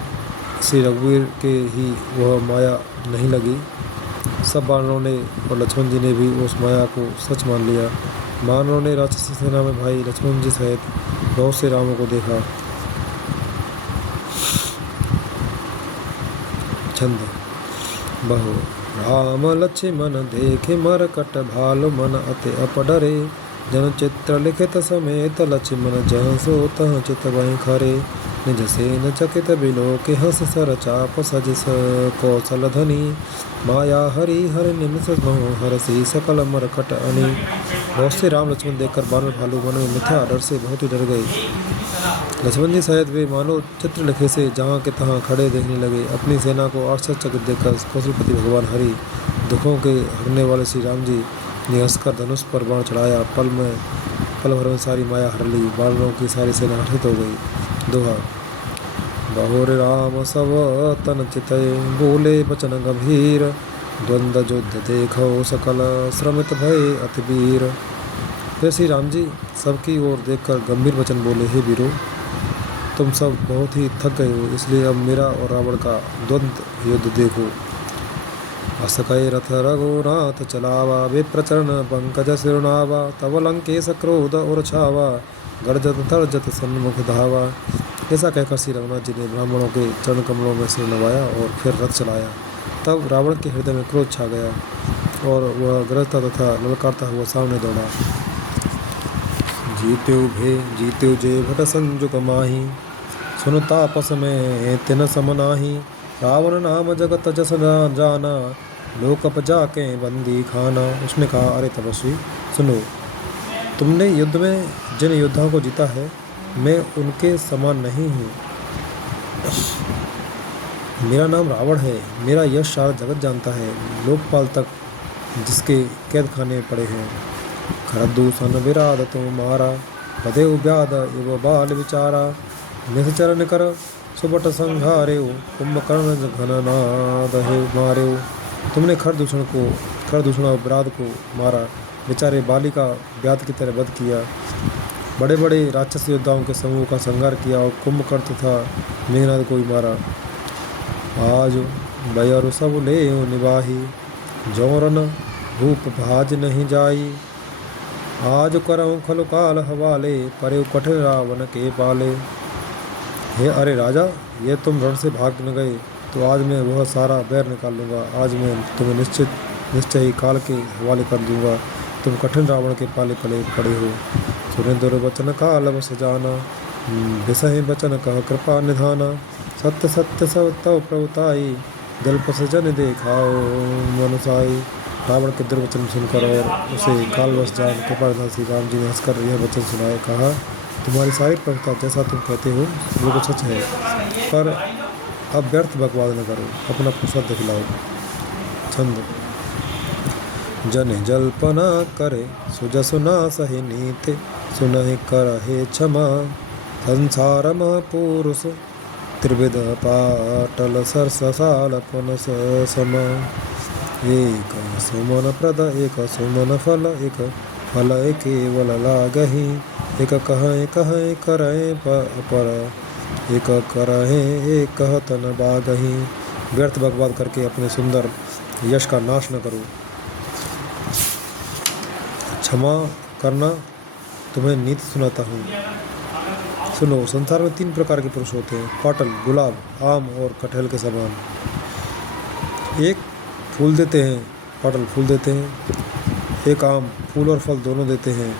श्री रघुवीर के ही वह माया नहीं लगी, सब बानरों ने और लक्ष्मण जी ने भी उस माया को सच मान लिया। बानरों ने राक्षसी सेना में भाई लक्ष्मण जी सहित बहुत से रामों को देखा। छंद बहु राम लक्ष्मण देखे मरकट भालु मन अति अपडरे, जन चित्र लिखित समेत लक्ष्मण जह सो तह चित वहीं खरे, निज सेन चकित बिलोके हंस सर चाप सजिस कौशल धनी, माया हरि हर निमिष बहु हरसी सकल मरकट अनी। बहुत से राम लक्ष्मण देखकर बानर भालू मन में मिथ्या डर से बहुत ही डर गए। लक्ष्मण जी सहित वे मानो चित्र लिखे से जहाँ के तहाँ खड़े देखने लगे। अपनी सेना को आश्चर्यचकित देखकर कौशलपति भगवान हरि दुखों के हरने वाले श्री राम जी ने हंसकर धनुष पर बाण चढ़ाया। पल भर में सारी माया हर ली, बानरों की सारी सेना हर्षित हो गई। दोहा बहुर राम सब तन चितय, बोले बचन गंभीर, द्वंद्व युद्ध देखो सकल श्रमित भय अति वीर। फिर श्री राम जी सबकी ओर देखकर गंभीर वचन बोले, हे वीरों, तुम सब बहुत ही थक गए हो, इसलिए अब मेरा और रावण का द्वंद्व युद्ध देखो। असकय रथ रघुनाथ चलावा, विप्रचरण पंकज सिरुनावा, तव लंकेश क्रोध और छावा, गर्जत तर्जत सन्मुख धावा। ऐसा कहकर श्री रघुनाथ जी ने ब्राह्मणों के चरण कमलों में सिर नवाया और फिर रथ चलाया। तब रावण के हृदय में क्रोध छा गया और वह गरजता तथा ललकारता हुआ सामने दौड़ा। जीत्यो जे भट संजुक माही, सुन तापस में तिन समनाही, रावण नाम जगत जस जाना, लोकप जाके बंदी खाना। उसने कहा, अरे तपस्वी सुनो, तुमने युद्ध में जिन योद्धाओं को जीता है, मैं उनके समान नहीं हूँ। मेरा नाम रावण है, मेरा यश सारा जगत जानता है, लोकपाल तक जिसके कैद खाने में पड़े हैं। खरदूषण विराध तुम्हारा, पदे व्याध इव बाल विचारा, निश्चरण कर सुबट संघारे, कुंभकर्ण घननाद मारे। तुमने खरदूषण और विराध को मारा, बेचारे बाली का व्याध की तरह वध किया, बड़े बड़े राक्षस योद्धाओं के समूह का संहार किया और कुंभकर्ण तथा मेघनाद को ही मारा। आज बयरु सब ले निवाही, जौरन भूप भाज नहीं जाई, आज करऊँ खलु काल हवाले, परे कठिन रावण के पाले। हे अरे राजा, ये तुम रण से भाग न गए तो आज मैं वह सारा बैर निकाल लूँगा। आज मैं तुम्हें निश्चय ही काल के हवाले कर दूँगा। तुम कठिन रावण के पाले पले पड़े हो। सुरेंद्र वचन काल बस जाना, विषय वचन कह कृपा निधाना, सत्य सत्य सब तव प्रभुताई, दलपस जन देखाओ मनुसाई। रावण के दुर्वचन सुनकर और उसे कालवश जान कृपानिधान श्री राम जी ने हंसकर यह वचन सुनाए। कहा, तुम्हारी सारी प्रभुता जैसा तुम कहते हो बिल्कुल सच है, पर अब व्यर्थ बकवाद न करो, अपना प्रसाद दिखलाओ। छंद जन जल्पना करे सुजसु ना सही नीते सुनहि करहे क्षमा संसार पुरुष त्रिविध पाटल सरससाल पुनस सम एक सुमन प्रद एक सुमन फल एक फल केवल लागहि एक कहे करहे पर एक करहे एक कहतन बागहि। व्यर्थ बकवाद करके अपने सुंदर यश का नाश न करो। क्षमा करना तुम्हें नीति सुनाता हूँ। सुनो, संसार में 3 प्रकार के पुरुष होते हैं, पाटल, गुलाब, आम और कटहल के समान। एक फूल देते हैं, पाटल फूल देते हैं, एक आम फूल और फल दोनों देते हैं,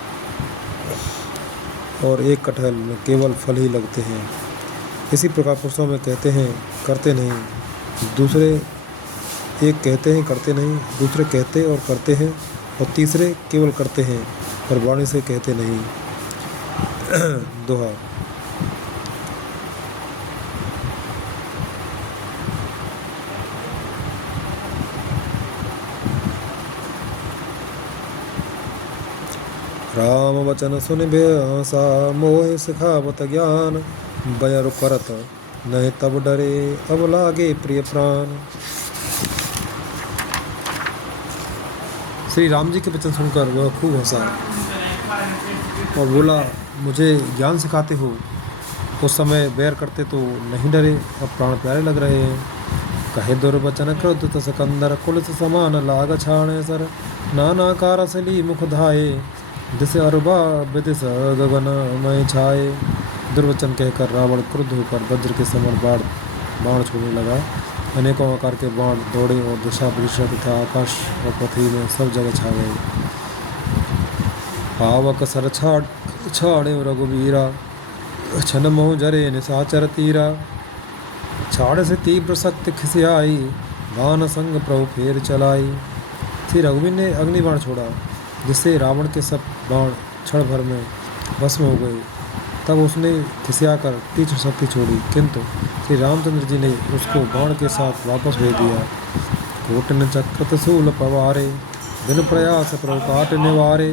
और एक कटहल में केवल फल ही लगते हैं। इसी प्रकार पुरुषों में कहते हैं करते नहीं, दूसरे एक कहते हैं करते नहीं, दूसरे कहते और करते हैं, और तीसरे केवल करते हैं पर वाणी से कहते नहीं। दोहा। राम वचन सुन आशा मोह सिखावत ज्ञान बयर करत नहीं तब डरे अब लागे प्रिय प्राण। श्री राम जी के वचन सुनकर वह खूब हंसा और बोला, मुझे ज्ञान सिखाते हो। उस समय बैर करते तो नहीं डरे, अब प्राण प्यारे लग रहे हैं। कहे दुर्वचन क्रोध सकंदर कुलिस समान लाग छाणे सर नाना कारसली मुख धाये जिसे अरुबा विदिश गगन मय छाए। दुर्वचन कहकर रावण क्रुद्ध होकर वज्र के समान बाण छोड़ने लगा। अनेकों आकार के बाण दौड़े और दिशा परिशा तथा आकाश और पृथ्वी में सब जगह छा गए। पावक सर छाड़े रघुवीरा छन मोह जरे निशाचर तीरा। छाड़ से तीव्र शक्ति खिसियाई बाण संग प्रभु फेर चलाई। श्री रघुवीर ने अग्नि बाण छोड़ा जिससे रावण के सब बाण क्षण भर में भस्म हो गए। तब उसने खिसियाकर तीक्ष्ण शक्ति छोड़ी, किंतु श्री रामचंद्र जी ने उसको बाण के साथ वापस भेज दिया। कोटन चक्र त्रिशूल पवारे दिन प्रयास प्रभु काट निवारे।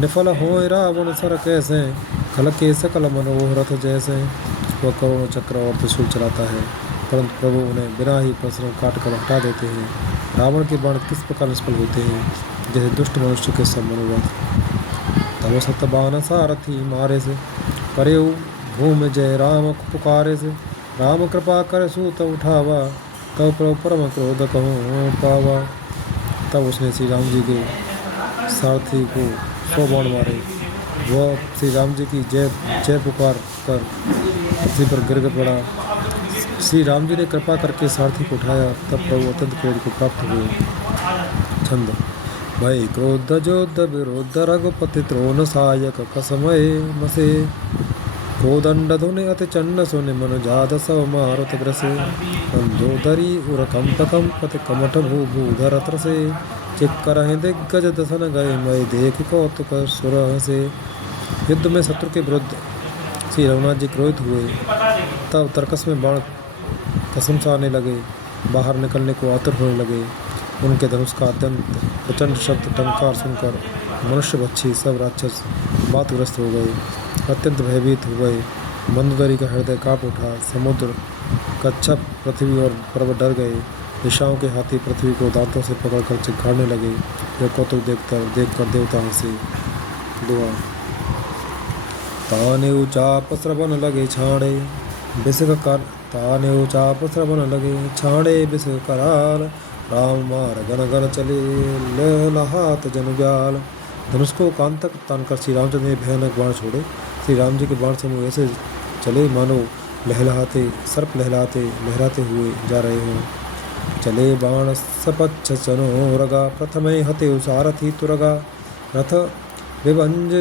निफल होए रावण सर कैसे खल के सकल मनोरथ जैसे। वह करोड़ों चक्र और त्रिशूल चलाता है परंतु प्रभु उन्हें बिना ही परिश्रम काट कर हटा देते हैं। रावण के बाण किस प्रकार निष्फल होते हैं जैसे दुष्ट मनुष्य के सब मनोरथ। तब सतबान सारथी मारे से करे भूमि जय राम पुकारे से। राम कृपा कर सूत उठावा तब प्रभु परम क्रोध कहूँ पावा। तब उसने श्री राम जी के सारथी को 100 बाण मारे। वह श्री राम जी की जय जय पुकार कर पृथ्वी पर गिर पड़ा। श्री राम जी ने कृपा करके सारथी को उठाया तब प्रभु अत्यंत क्रोध को प्राप्त हुए। छंद। भय क्रोध जोध विरोध रघुपति त्रोण सायक कसमय मसे। कोदंड धुनि अति चंड सुनि मनु जाद सव मारुत ग्रसे। मंदोदरी उर कंप कंपति कमठ भू भूधर त्रसे। चिक्कर दिग्गज दसन गए मय देख कौतुक सुर हसे। युद्ध में शत्रु के विरुद्ध श्री रघुनाथ जी क्रोधित हुए। तब तर्कस में बाण कसम सा आने लगे, बाहर निकलने को आतुर होने लगे। उनके धनुष का अत्यंत प्रचंड शब्द टंकार सुनकर मनुष्य भक्षी सब राक्षस बातग्रस्त हो गए, अत्यंत भयभीत हो गए। मंदोदरी का हृदय कांप उठा। समुद्र, कच्छप, पृथ्वी और पर्वत डर गए। दिशाओं के हाथी पृथ्वी को दांतों से पकड़कर चिखाड़ने लगे। यह कौतुक देखकर देवता हंसे। दुआ। ताने उचाप श्रवण लगे छाड़े बिसक कर। ताने उचाप श्रवण लगे छाड़े बिसक कराल। राम मार गन गन चले लहात जन ब्याल। धनुष को कान तक तानकर श्री रामचंद्र ने भयानक बाण छोड़े। श्री राम जी के बाण समूह ऐसे चले मानो लहलहाते सर्प लहराते हुए जा रहे हों। चले बाण सपच्छ चनो रगा प्रथमे हते सारथी तुरगा। रथ विभंज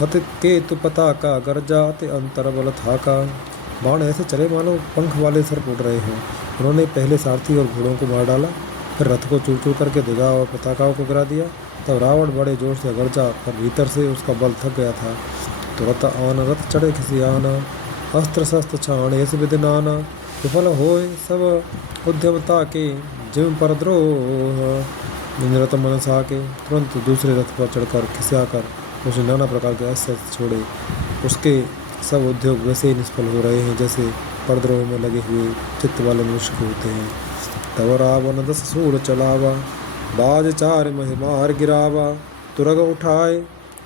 हत केतु पताका गर्जाते अंतर बल थाका। बाण ऐसे चले मानो पंख वाले सर्प उड़ रहे हों। उन्होंने पहले सारथी और घोड़ों को मार डाला, फिर रथ को चूर चूर करके ध्वजा और पताकाओं को गिरा दिया। तब रावण बड़े जोर से गर्जा, पर भीतर से उसका बल थक गया था। तुरंत आन रथ चढ़े खिसी आना। अस्त्र शस्त्र छाण ऐसे विदिनाना। विफल होए सब उद्यमता के जिम पर द्रोह। इंद्रत मनस आके तुरंत दूसरे रथ पर चढ़कर खिसियाकर उसने नाना प्रकार के अस्त्र छोड़े। उसके सब उद्योग वैसे ही निष्फल हो रहे हैं जैसे परद्रोह में लगे हुए चित्त वाले मनुष्य के होते हैं। तब रावण 10 सूर चलावा, बाज 4 मह मार गिरावा, तुरग उठाए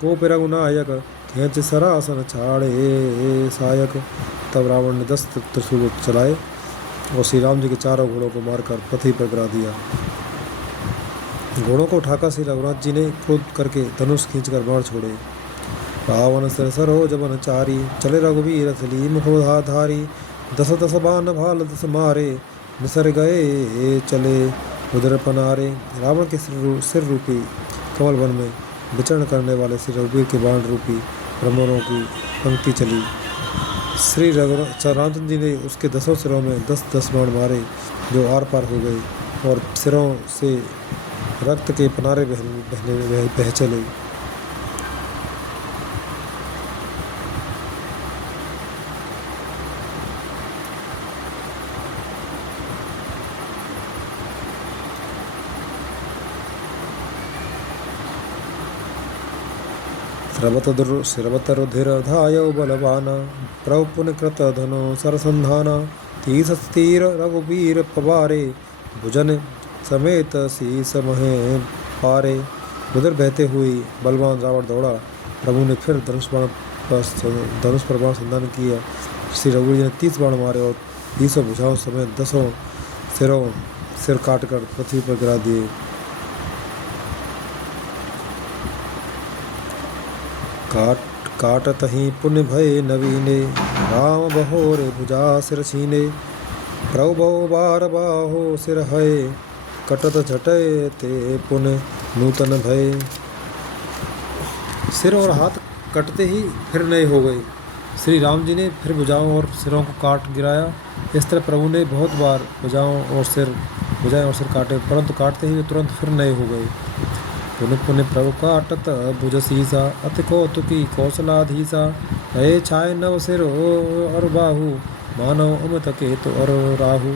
कोप रघुनायक, खींच सरासन छाड़े सायक। तब रावण ने 10 त्रिशूल चलाए और श्री राम जी के चारों घोड़ों को मारकर पृथ्वी पर गिरा दिया। घोड़ों को उठाकर श्री रघुनाथ जी ने क्रोध करके धनुष खींचकर बाण छोड़े। रावण सिर सरोज बन चारी, चले रघुवीर सलीम हो धारी, 10 10 बाण भाल 10 मारे, निसर गए चले उधर पनारे। रावण के सिर रूपी कमल वन में विचरण करने वाले श्री रघुवीर के बाण रूपी ब्रह्मणों की पंक्ति चली। श्री रामचंद्र जी ने उसके 10 सिरों में 10 बाण मारे जो आर पार हो गए और सिरों से रक्त के पनारे बह चले। श्रवत रुधिर धायौ बलवाना, प्रभु पुण्य कृत धनो सरसंधाना, तीस तीर रघुवीर पवारे, भुजन समेत शीस महे पारे। उधर बहते हुए बलवान रावण दौड़ा। प्रभु ने फिर धनुष पर बाण संधान किया। श्री रघुवीर जी ने 30 बाण मारे और 20 भुजाओं समेत 10 सिर काटकर पृथ्वी पर गिरा दिए। काटत ही पुण्य भय नवीने, राम बहोरे भुजा सिर छीने, प्रभु बहु बार बाहो सिर है, कटत झटय ते पुण्य नूतन भय। सिर और हाथ कटते ही फिर नए हो गए। श्री राम जी ने फिर भुजाओं और सिरों को काट गिराया। इस तरह प्रभु ने बहुत बार भुजाएं और सिर काटे, परंतु काटते ही वे तुरंत फिर नए हो गए। पुण्य पुण्य प्रभु काटत भुज सीसा, अति कौतुकी कौशलाधीसा, भय छाय नव सिर और बाहु, मानव अमित केतु और राहु।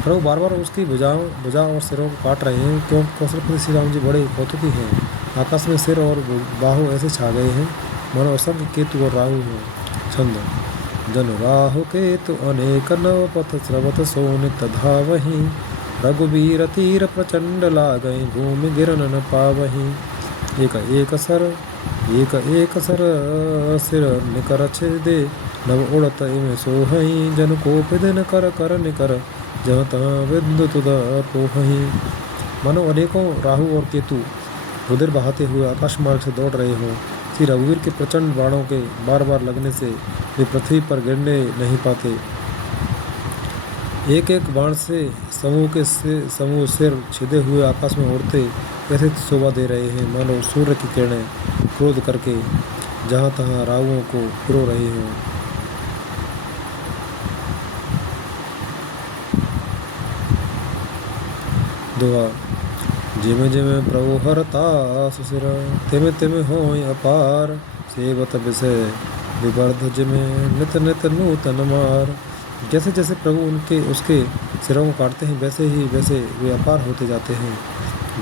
प्रभु बार बार उसकी भुजा और सिरों को काट रहे हैं क्योंकि कौशलपति श्री राम जी बड़े कौतुकी हैं। आकाश में सिर और बाहु ऐसे छा गए हैं मानो असंख्य केतु और राहु हैं। छंद जन राहु केतु अनेक नव पथ, स्रवत सोनित धावहीं, रघुवीर तीर प्रचंड लागई, भूमि गिरन न पावहीं। एक एक सर सिर निकर छेदे, नव उड़त इमे सोहहीं, जन कोप दिन कर निकर, जहाँ तहाँ विद्युत पोहहीं। मानो अनेकों राहु और केतु रुधिर बहाते हुए आकाश मार्ग से दौड़ रहे हों। श्री रघुवीर के प्रचंड बाणों के बार बार लगने से वे पृथ्वी पर गिरने नहीं पाते। एक एक बाण से समूह सिर छिदे हुए आकाश में उड़ते ऐसे शोभा दे रहे हैं मानो सूर्य की किरणें क्रोध करके जहाँ तहाँ राहुओं को पिरो रहे हों। दुआ जिमे जिमे प्रभु हरता सुसिर, तिमे तिमे होय अपार, सेवत विषय विवर्ध जिमे नित नित नूतन मार। जैसे जैसे प्रभु उसके सिरों को काटते हैं वैसे वे अपार होते जाते हैं।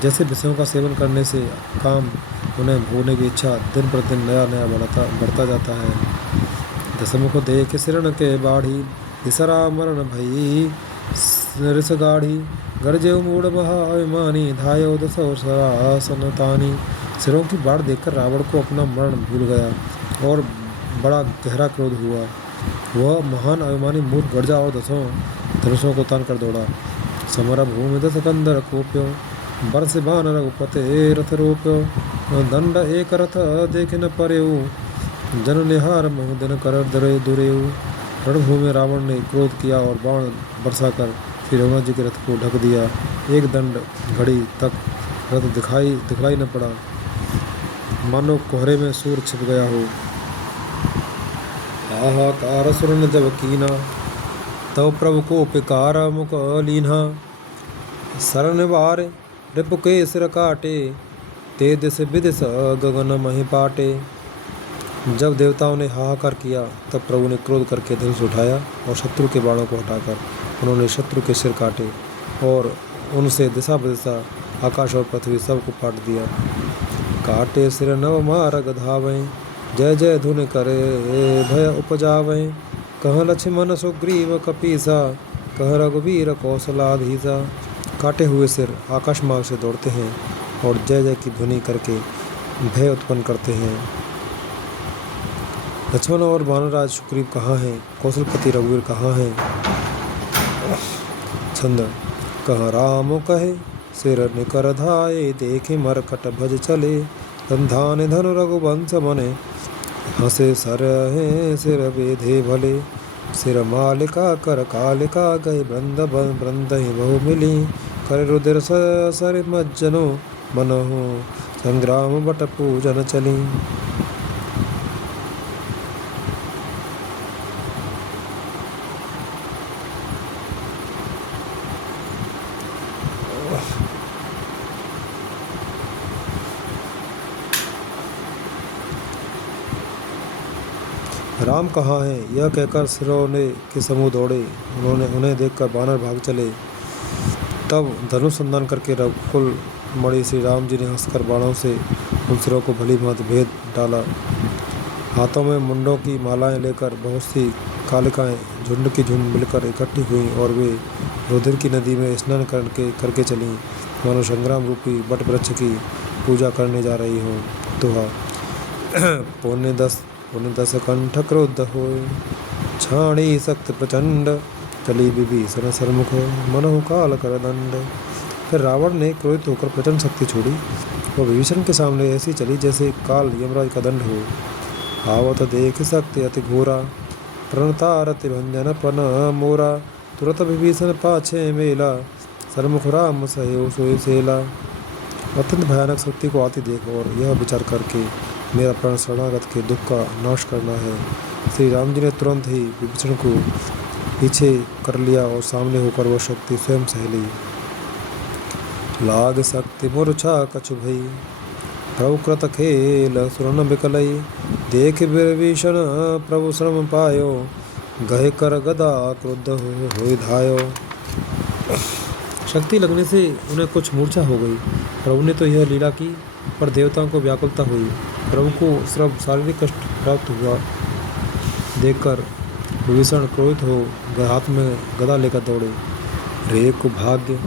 जैसे विषयों का सेवन करने से काम उन्हें भोगने की इच्छा दिन प्रतिदिन नया बढ़ता जाता है। दसमुख देख सिरण के बाढ़ी, इसरा मरण भई रिस गाढ़ी, गरजे मूढ़ बहा अभिमानी, धायो दसो सरासन तानी। सिरों की बाढ़ देखकर रावण को अपना मरण भूल गया और बड़ा गहरा क्रोध हुआ। वह महान अभिमानी मूर्ख गर्जा और 10 धनुषों को तान कर दौड़ा। समर भूमि 10 कंदर कोप्यो, बरस बान रघुपते रथ रोप्यो, दंड एक रथ देख न पर्यो, जन निहार मोहदन कर दुरेऊ। रणभूमि रावण ने क्रोध किया और बाण बरसाकर श्री रघुनाथ जी के रथ को ढक दिया। एक दंड घड़ी तक रथ दिखलाई न पड़ा, मानो कोहरे में सूर्य छिप गया हो। हाहाकार सुरन जब कीना, तब प्रभु को पिकार मुख लीन्हा, शरण वार रिपु के सिर काटे, ते दिस विदिश गगन महि पाटे। जब देवताओं ने हाहाकार किया तब प्रभु ने क्रोध करके धनुष उठाया और शत्रु के बाणों को हटाकर उन्होंने शत्रु के सिर काटे और उनसे दिशा बदिशा आकाश और पृथ्वी सबको फाड़ दिया। काटे सिर नव मारग धावें, जय जय धुन करे भय उपजावें। कह लक्ष्मण सुग्रीव कपीसा, कह रघुवीर कौशलाधीसा। काटे हुए सिर आकाश मार्ग से दौड़ते हैं और जय जय की ध्वनि करके भय उत्पन्न करते हैं। लक्ष्मण और वानरराज सुग्रीव कहाँ हैं? कौशलपति रघुवीर कहाँ हैं? छंद। कह राम कहे सिर निकर धाये, देखे मरकट भज चले। संधान धनु रघुवंश मने, हंसे सरहे सिर बेधे भले। सिर मालिका कर कालिका, गए बृंद बृंद बहु मिली। कर रुधिर सर मज्जनो, मनहु संग्राम बट पूजन चली। राम कहाँ है? यह कहकर सिरों ने के समूह दौड़े। उन्हें देखकर बानर भाग चले। तब धनुषंधान करके रघुकुल मणि श्री राम जी ने हंसकर बाणों से उन सिरों को भली भांति भेद डाला। हाथों में मुंडों की मालाएं लेकर बहुत सी कालिकाएं झुंड की झुंड मिलकर इकट्ठी हुई और वे रुधिर की नदी में स्नान करके चलीं, मानो संग्राम रूपी बट वृक्ष की पूजा करने जा रही हों। दोहा। पौने दस कंठ क्रुद्ध होए, छाणी सख्त प्रचंड। चली विभीषण सरमुख, मनहु काल कर दंड। फिर रावण ने क्रोधित होकर प्रचंड शक्ति छोड़ी। वह विभीषण के सामने ऐसी चली जैसे काल यमराज का दंड हो। आवत देख शक्ति अति घोरा, प्रणतारति भंजन पन मोरा। तुरत विभीषण पाछे मेला, सरमुख राम सहयो सोई सेला। अत्यंत भयानक शक्ति को आती देख और यह विचार करके मेरा प्राण शरणागत के दुख का नाश करना है, श्री राम जी ने तुरंत ही विभीषण को पीछे कर लिया और सामने होकर वह शक्ति स्वयं सह ली। लाग शक्ति मूर्छा कछु भई, प्रभु कृत खेल सुरन बिकलई। देख विभीषण प्रभु श्रम पायो, गहे कर गदा क्रुद्ध होई धायो। शक्ति लगने से उन्हें कुछ मूर्छा हो गई। प्रभु ने तो यह लीला की, पर देवताओं को व्याकुलता हुई। प्रभु को सिर्फ शारीरिक कष्ट प्राप्त हुआ देखकर विभीषण क्रोधित हो हाथ में गदा लेकर दौड़े। रे को भाग्य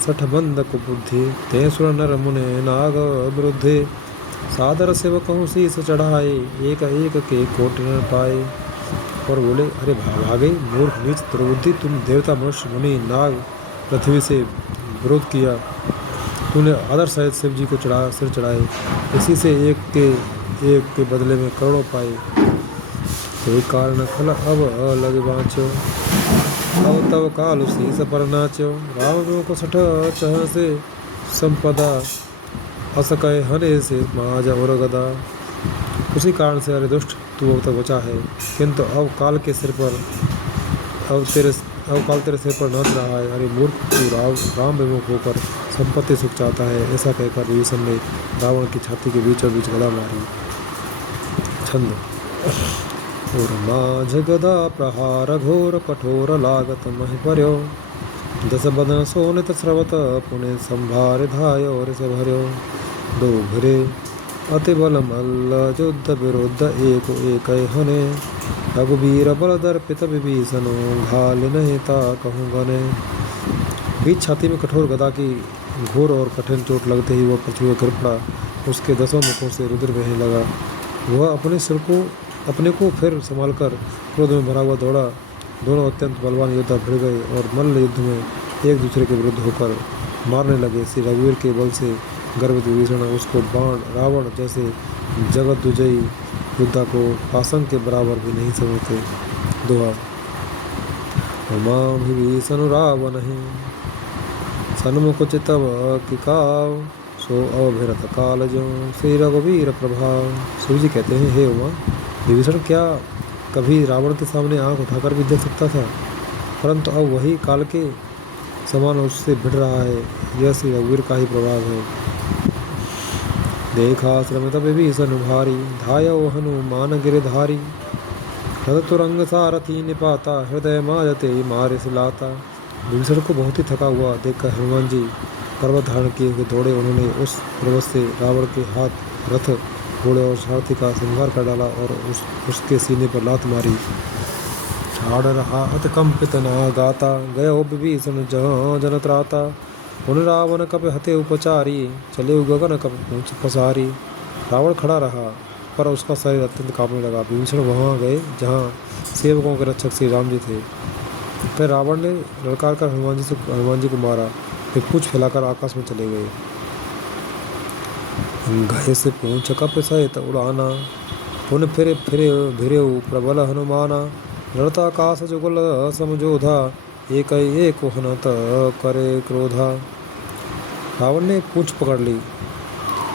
सठ बंद को बुद्धि, ते सुर नर मुने नाग विरुद्धे। सादर सेवकहूँ शीस चढ़ाए, एक एक के कोटि न पाए। और बोले, अरे भागे मूर्ख नीच दुर्बुद्धि, तुम देवता मनुष्य मुनि नाग पृथ्वी से विरोध किया। तूने आदर सहित शिव जी को सिर चढ़ाए, इसी से एक के बदले में करोड़ों पाए। कोई कारण खल अब लग बाँचो, अब तब काल शीस पर नाचो। राम को सठ चह से संपदा, असकय हने से माज और गदा। उसी कारण से अरे दुष्ट तू अब तक बचा है, किंतु अब काल तेरे सिर पर नाच रहा है। अरे मूर्ख, तू राम विमुख होकर संपत्ति सुख चाहता है। ऐसा कहकर विभीषण ने रावण की छाती के बीचों बीच गदा मारी। छंद। और माझ गदा प्रहार घोर, कठोर लागत मह पर्यो। दस बदन सोनित स्रवत, पुणे संभार धायो ऋष भर्यो। दो भरे अति बल मल्ल, युद्ध विरुद्ध एक एक हने। रघुवीर बल दर्पित विभीषणो, घाल नहीं ता कहूँ गने। बीच छाती में कठोर गदा की घोर और कठिन चोट लगते ही वह पृथ्वी पर गिर पड़ा। उसके 10 मुखों से रुधिर बहने लगा। वह अपने को फिर संभालकर क्रोध में भरा हुआ दौड़ा। दोनों अत्यंत बलवान योद्धा भिड़ गए और मल्ल युद्ध में एक दूसरे के विरुद्ध होकर मारने लगे। श्री रघुवीर के बल से गर्वित विभीषण उसको बाण रावण जैसे जगत विजयी योद्धा को पासंग के बराबर भी नहीं समझते। दोहा। उमा विभीषण रावण ही, सन्मुख चितव कि काव। सो अवभिरत काल जो, श्री रघुवीर प्रभाव। शिव जी कहते हैं, हे उमा, विभीषण क्या कभी रावण के सामने आंख उठाकर भी देख सकता था, परंतु अब वही काल के समान उससे भिड़ रहा है। यह श्री रघुवीर का ही प्रभाव है। देखा श्रमित विभीषण भारी, धायो हनुमान गिरधारी। रथ तुरंग सारथी निपाता, हृदय माजते मारे सिलाता। विभीषण को बहुत ही थका हुआ देखकर हनुमान जी पर्वत धारण किए हुए दौड़े। उन्होंने उस पर्वत से रावण के हाथ, रथ, घोड़े और सारथी का श्रृंगार कर डाला और उसके सीने पर लात मारी। ठाड़ रहा अत कंपित न गाता, गयो विभीषण जहाँ जन त्राता। उन रावण कप हते उपचारी, चले गगन कप पूछ पसारी। रावण खड़ा रहा पर उसका शरीर अत्यंत कांपने लगा। विभीषण वहाँ गए जहाँ सेवकों के रक्षक श्री राम जी थे। फिर रावण ने लड़कार कर हनुमान जी को मारा। वे पूछ फैलाकर आकाश में चले गए। गए से पूछ कप सहित उड़ाना, पुन फिरे फिरे भिरे प्रबल हनुमाना। लड़ता आकाश जुगल समझोधा, एक हनत करे क्रोधा। रावण ने पूछ पकड़ ली।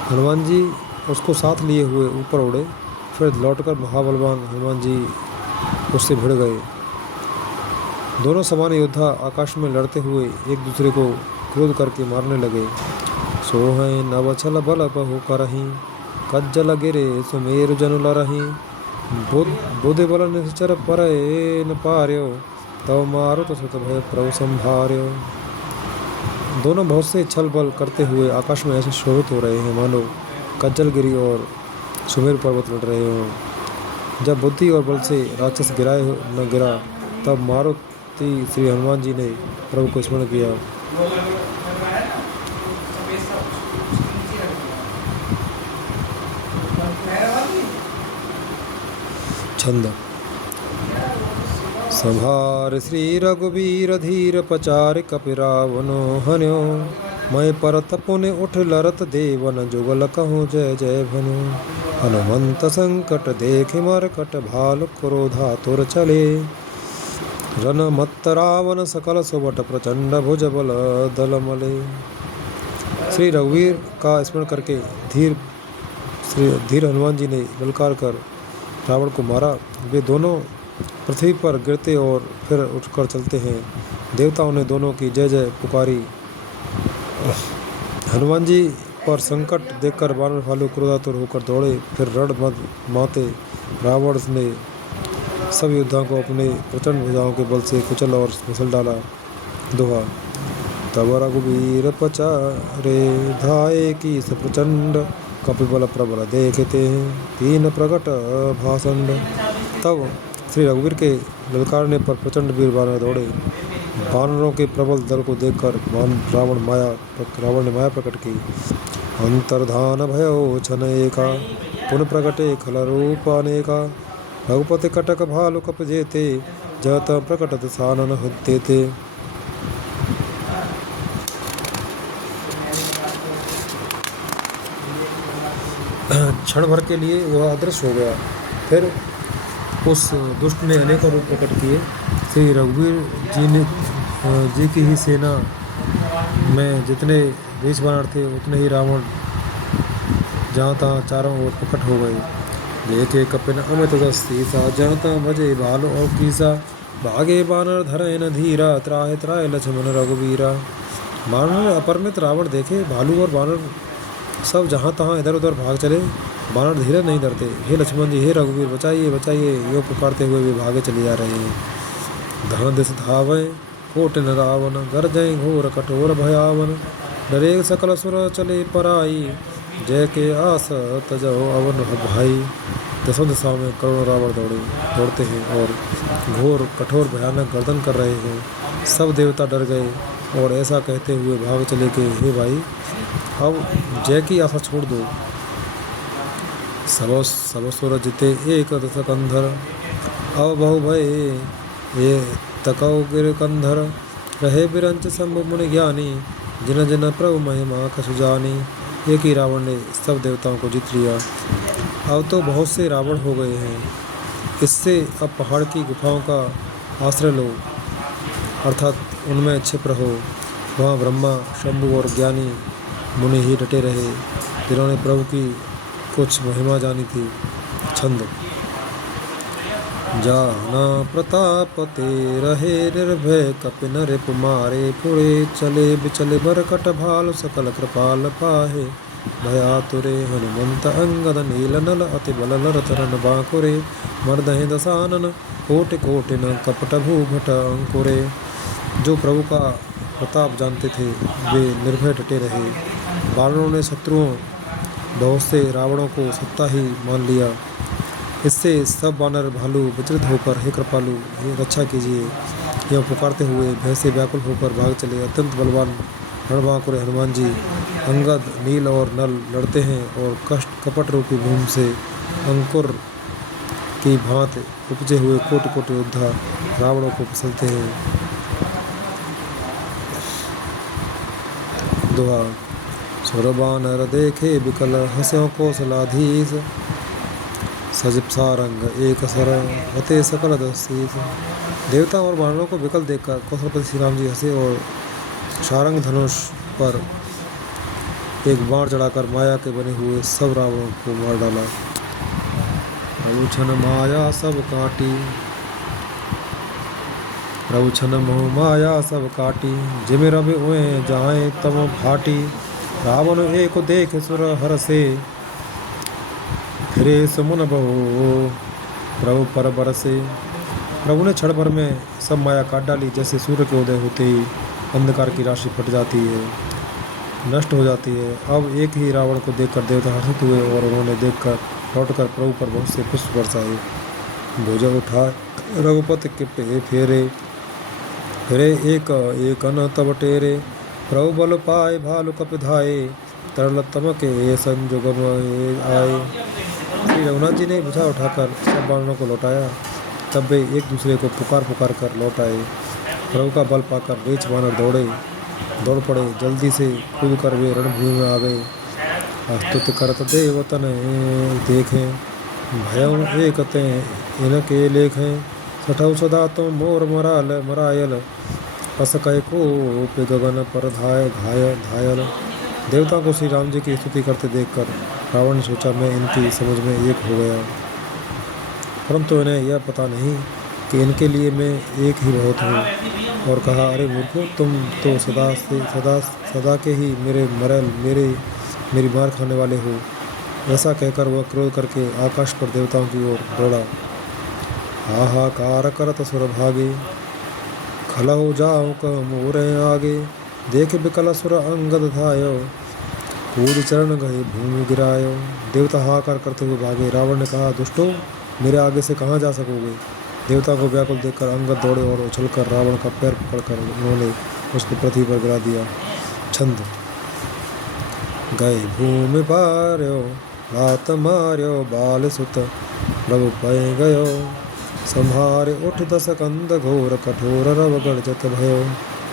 हनुमान जी उसको साथ लिए हुए ऊपर उड़े। फिर लौटकर महाबलवान हनुमान जी उससे भिड़ गए। दोनों समान योद्धा आकाश में लड़ते हुए एक दूसरे को क्रोध करके मारने लगे। सोहै नव छल बल बहु करही, कज्जल गिरे सुमेरु जनु लरही। बुध बल निश्चर परए न पार्यो, तव मारुत सुत भय प्रभु संभार्यो। दोनों बहुत से छल बल करते हुए आकाश में ऐसे शोभित हो रहे हैं मानो कज्जलगिरी और सुमेरु पर्वत लड़ रहे हों। जब बुद्धि और बल से राक्षस गिराए न गिरा, तब मारुति श्री हनुमान जी ने प्रभु को स्मरण किया। छंद। संभार श्री रघुवीर धीर पचार, कपिरावनो हन्यो। मैं परत पुनि उठ लरत देवन, जुगल कहूँ जय जय भन्यो। हनुमंत संकट देख मरकट, भालु क्रोधा तुर चले। रन मत्त रावण सकल सुबट, प्रचंड भुज बल दल मले। श्री रघुवीर का स्मरण करके धीर हनुमान जी ने ललकार कर रावण को मारा। वे दोनों पृथ्वी पर गिरते और फिर उठकर चलते हैं। देवताओं ने दोनों की जय जय पुकारी। हनुमान जी पर संकट देखकर वानर भालू क्रोधातुर होकर दौड़े। फिर रण माते रावण ने सब योद्धाओं को अपने प्रचंड भुजाओं के बल से कुचल और मसल डाला। दोहा। तब रघुवीर पचारे, धाये की प्रचंड। कपिबल प्रबल देखते हैं, तीन प्रकट भाषंड। तब श्री रघुवीर के ललकारने पर प्रचंड वीर वानर दौड़े। वानरों के प्रबल दल को देखकर रावण ने माया प्रकट की। अंतर्धान भयो छन एका, पुन प्रकटे खल रूप अनेका। रघुपति कटक भालु कप जेते, जत प्रकटत सानन होते थे। क्षण भर के लिए वह अदृश्य हो गया। फिर उस दुष्ट ने अनेकों रूप प्रकट किए। श्री रघुवीर जी की ही सेना में जितने 20 वानर थे, उतने ही रावण जहाँ तहाँ चारों ओर प्रकट हो गए। देखे कपिन अमित सीसा, जहाँ तहाँ भजे भालु और कीसा। भागे बानर धरे न धीरा, त्राहे त्राहे लक्ष्मण रघुवीरा। बानर अपरमित रावण देखे भालू और बानर सब जहाँ तहाँ इधर उधर भाग चले। बानर धीरे नहीं डरते। हे लक्ष्मण जी, हे रघुवीर, बचाइए बचाइए, यो पुकारते हुए वे भागे चले जा रहे हैं। धन दिस धावे कोट न रावण, गरजय घोर कठोर भयावन। डरे सकल सुर चले पराई, जय के आस तजो अवन भाई। दसों दिशाओं में करोड़ों रावण दौड़ते हैं और घोर कठोर भयानक गर्दन कर रहे हैं। सब देवता डर गए और ऐसा कहते हुए भाग चले कि हे भाई, अब जय की आशा छोड़ दो। सब सुर जिते एक दस कंधर, अब बहु भय ये तकौ गिर कंधर। रहे बिरंच शंभु मुनि ज्ञानी, जिन जिन प्रभु महिमा कछु जानी। एक ही रावण ने सब देवताओं को जीत लिया। अब तो बहुत से रावण हो गए हैं। इससे अब पहाड़ की गुफाओं का आश्रय लो, अर्थात उनमें छिप रहो। वहाँ ब्रह्मा, शंभु और ज्ञानी मुनि ही डटे रहे, जिन्होंने प्रभु की कुछ महिमा जानी थी। छंद। जाना प्रताप ते रहे निर्भय, कपिन रिपु मारे पुरे। चले बिचले बरकट भालु, सकल कृपाल पाहे। भयातुरे हनुमंत अंगद, नील नल अति बल लरतरन बांकुरे। मर्दहि दसानन, कोटि कोटि न कपट भूभट अंकुरे। जो प्रभु का प्रताप जानते थे, वे निर्भय डटे रहे। बानरों ने शत्रुओं बहुत से रावणों को सत्ता ही मान लिया। इससे सब वानर भालू विचलित होकर हे कृपालु, हे रक्षा कीजिए, यह पुकारते हुए भय से व्याकुल होकर भाग चले। अत्यंत बलवान रणबांकुर हनुमान जी अंगद, नील और नल लड़ते हैं और कष्ट कपट रूपी भूमि से अंकुर की भांति उपजे हुए कोटि कोटि योद्धा रावणों को फिसलते हैं। दोहा। सुर बानर देखे बिकल हस्यों कौशलाधीश, सजब सारंग एक सर हते सकल दशीस। देवता और वानरों को विकल देखकर कौशलपति श्री राम जी हंसे और सारंग धनुष पर एक बाण चढ़ाकर माया के बने हुए सब रावणों को मार डाला। प्रभु छन माया सब काटी, प्रभु छन मोह माया सब काटी, जिमि रवि उए जाए तम भाटी। रावण एक देख सुर हरसे, फिरे सुमन बहु प्रभु पर बरसे। प्रभु ने क्षण भर में सब माया काट डाली। जैसे सूर्य के उदय होते ही अंधकार की राशि फट जाती है, नष्ट हो जाती है। अब एक ही रावण को देखकर देवता हर्षित हुए और उन्होंने देखकर लौटकर प्रभु पर बहुत से पुष्प बरसाए। भुजा उठा रघुपति के पे फेरे, फिरे एक एक न तब टेरे। प्रभु बल पाए भालु कप धाये, तरल तमके संजुगम आए। श्री रघुनाथ जी ने भुजा उठाकर सब वानरों को लौटाया। तब वे एक दूसरे को पुकार पुकार कर लौट आए। प्रभु का बल पाकर रेछ वानर दौड़ पड़े। जल्दी से कूद कर वे रणभूमि में आ गए। अस्तुत करत देवतन देखें, भयं एकते इनके लेखें। सठौ सदा तुम मोर मरायल, पस कह को गगन पर धायल। देवताओं को श्री राम जी की स्तुति करते देखकर रावण ने सोचा, मैं इनकी समझ में एक हो गया, परंतु इन्हें यह पता नहीं कि इनके लिए मैं एक ही बहुत हूँ। और कहा, अरे मूर्खों, तुम तो सदा के ही मेरी मार खाने वाले हो। ऐसा कहकर वह क्रोध करके आकाश पर देवताओं की ओर दौड़ा। हाहाकार करत सुर भागे, खला हो जाओ कह मोरे आगे। देख बिकल सुर अंगद धायो, कूद चरण गए भूमि गिरायो। देवता हाहाकार करते हुए भागे। रावण ने कहा, दुष्टों, मेरे आगे से कहाँ जा सकोगे। देवता को व्याकुल देखकर अंगद दौड़े और उछलकर रावण का पैर पकड़कर उन्होंने उसको पृथ्वी पर गिरा दिया। छंद। गए भूमि पार्यो, लात मार्यो बाल सुत, प्रभु पय गयो। संहारे उठ दस कंद घोर, कठोर रव गर्जत भयो।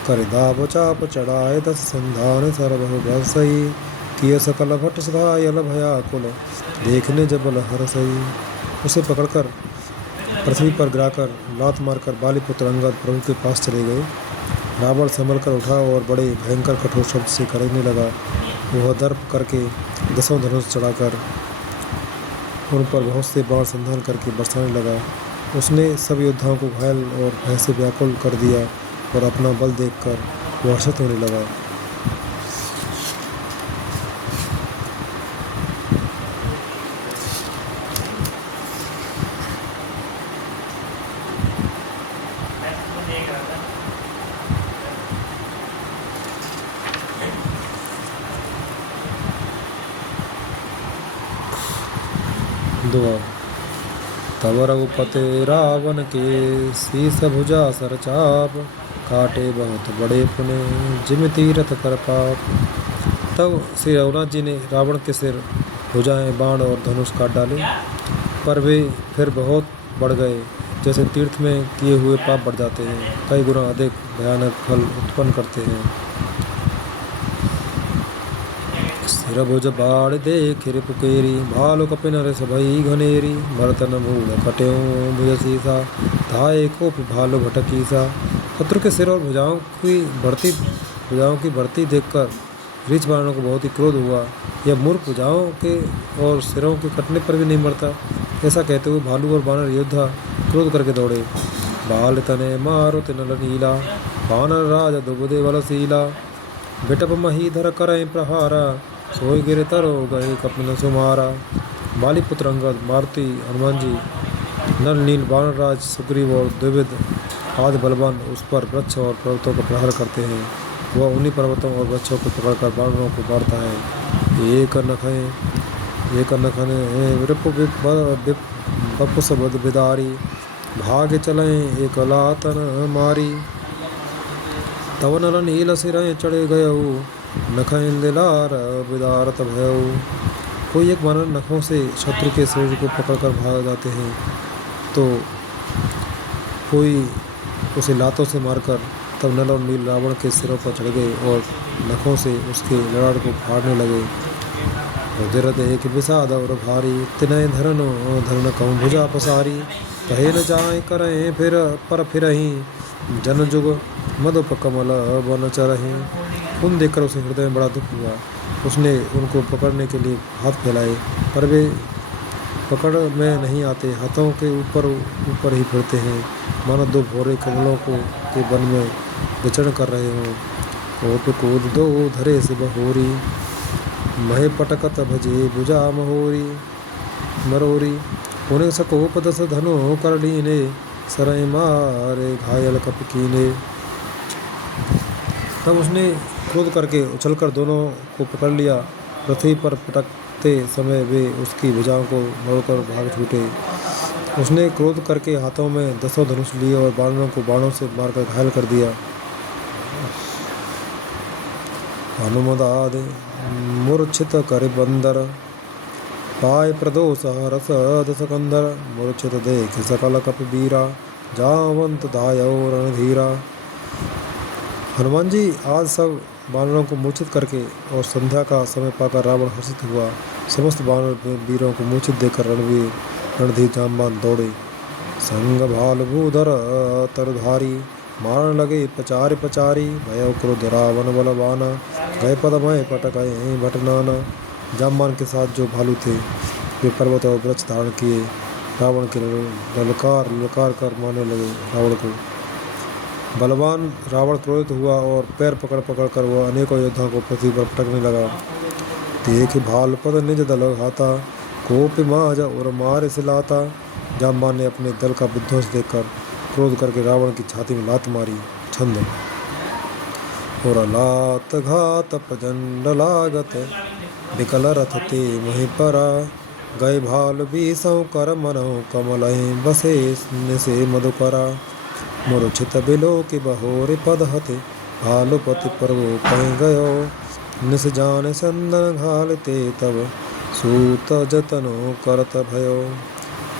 कर दाप चाप चढ़ाए दस संधान, सरबहु बरसई। किय सकल भट घायल भयाकुल, देखने जबल हरसई। उसे पकड़कर पृथ्वी पर गिराकर लात मारकर बालीपुत्र अंगद प्रभु के पास चले गए। रावण संभल कर उठा और बड़े भयंकर कठोर शब्द से करने लगा। वह दर्प करके दसों धनुष चढ़ाकर उन पर बहुत से बाण संधान करके बरसाने लगा। उसने सब योद्धाओं को घायल और भय से व्याकुल कर दिया और अपना बल देखकर वह हर्षित होने लगा। दुआ। तब रघुपति रावण के शीस भुजा सर चाप, काटे बहुत बड़े पुने जिम तीरथ कर पाप। तब श्री रघुनाथ जी ने रावण के सिर, भुजाएं, बाण और धनुष काट डाले, पर वे फिर बहुत बढ़ गए। जैसे तीर्थ में किए हुए पाप बढ़ जाते हैं, कई गुना अधिक भयानक फल उत्पन्न करते हैं। सिर भुज बाढ़ देख रिपुकेरी, भालु कपिन रस भई घनेरी। भरतन मूल कट्यों भुज सीसा, धाये कोप भालु भटकीसा। शत्रु के सिर और भुजाओं की बढ़ती देखकर रीछ वानरों को बहुत ही क्रोध हुआ। यह मूर्ख भुजाओं के और सिरों के कटने पर भी नहीं मरता। ऐसा कहते हुए भालू और बानर योद्धा क्रोध करके दौड़े। बाल तने मारुत नल नीला, बानर राज दुबुदे बलशीला। बिटप महीधर करें प्रहारा, सोई गिरे तरो गए कपिन सुमारा। बालीपुत्र अंगद, मारुति हनुमान जी, नल नील बानर राज सुग्रीव और द्विविद आदि बलवान उस पर वृक्ष और पर्वतों का प्रहार करते हैं। वह उन्हीं पर्वतों और वृक्षों को पकड़कर वानरों को मारता है। एक नखने रिप बपुस बद बिदारी, भाग चलें एक लातन मारी। तव नल नील सिरें चढ़े गयऊ, नखें लिलार बिदारत भयऊ। कोई एक वानर नखों से शत्रु के शरीर को पकड़कर भाग जाते हैं, तो कोई उसे लातों से मारकर तब नल और नील रावण के सिरों पर चढ़ गए और नखों से उसके लड़ाड़ को फाड़ने लगे। रुधिर एक विषाद और भारी, तिनय धरन कहूँ भुजा पसारी। कहे न जाए करें फिर पर फिरहीं, जन जुग मधुप कमल बन चरहीं। उन देखकर उसे हृदय में बड़ा दुख हुआ। उसने उनको पकड़ने के लिए हाथ फैलाए, पर वे पकड़ में नहीं आते, हाथों के ऊपर ही फिरते हैं, मानो दो भोरे कमलों को के वन में विचरण कर रहे हों। ओट कूद दो धरे से बहोरी, महे पटकत भजे भुजा मरोरी। उन्हें सकोप दस धनो कर लीने, सरय मारे घायल कप कीने। तब उसने क्रोध करके उछलकर दोनों को पकड़ लिया। पृथ्वी पर पटकते समय वे उसकी भुजाओं को मोड़कर भाग छूटे। उसने क्रोध करके हाथों में 10 धनुष लिए और वानरों को बाणों से मारकर घायल कर दिया। हनुमदाद मूर्छित कर बंदर, पाय प्रदोष हरस दसकंदर। मूर्छित देख सकल कप बीरा, जावंत दायो रणधीरा। हनुमान जी आज सब वानरों को मूर्छित करके और संध्या का समय पाकर रावण हर्षित हुआ। समस्त वानर वीरों को मूर्छित देकर रणधीर जामवान दौड़े। संग भाल भूधर तरधारी, मारन लगे पचारी। भय क्रोध रावण बलवाना, गए पदमय पटकए भटनाना। जामवान के साथ जो भालू थे वे पर्वत और वृक्ष धारण किए रावण के ललकार कर मारने लगे रावण को। बलवान रावण क्रोधित हुआ और पैर पकड़ कर वह अनेकों योद्धाओं को पृथ्वी पर पटकने लगा। देख भाल पद निज दल घाता, कोप माज और मार सिलाता। जामवान ने अपने दल का विध्वंस देखकर क्रोध करके रावण की छाती में लात मारी। छंद और लात घात प्रचंड लागत, विकल रथ ते मही परा। गए भाल बीसों कर मनौ कमल बसे निसे मधुकरा। मूर्छित बिलो के बहोरे पद हते, भालुपति पर्वो कह गयो। निस जान संदन घालते तब, सूत जतनो करत भयो।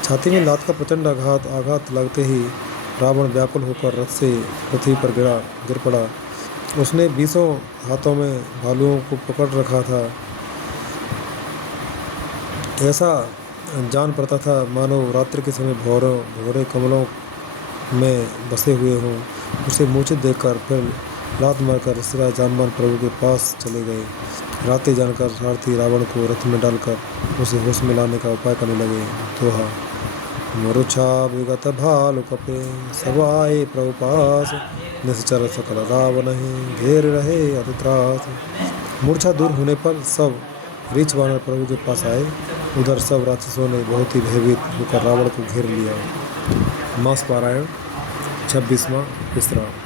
छाती में लात का प्रचंड आघात लगते ही रावण व्याकुल होकर रथ से पृथ्वी पर गिर पड़ा। उसने 20 हाथों में भालुओं को पकड़ रखा था। ऐसा जान पड़ता था मानो रात्रि के समय भोरे कमलों में बसे हुए हों। उसे मूर्छित देखकर फिर लात मारकर ऋषिराज जामवान प्रभु के पास चले गए। रातें जानकर सारथी रावण को रथ में डालकर उसे होश में लाने का उपाय करने लगे। दोहा मूर्छा विगत भालु कपे, सब आए प्रभु पास। निश्चर सकल रावण ही, घेर रहे अति त्रास। मूर्छा दूर होने पर सब रीछ वानर प्रभु के पास आए। उधर सब राक्षसों ने बहुत ही भयभीत होकर रावण को घेर लिया। मास पारायण 26वां विश्राम।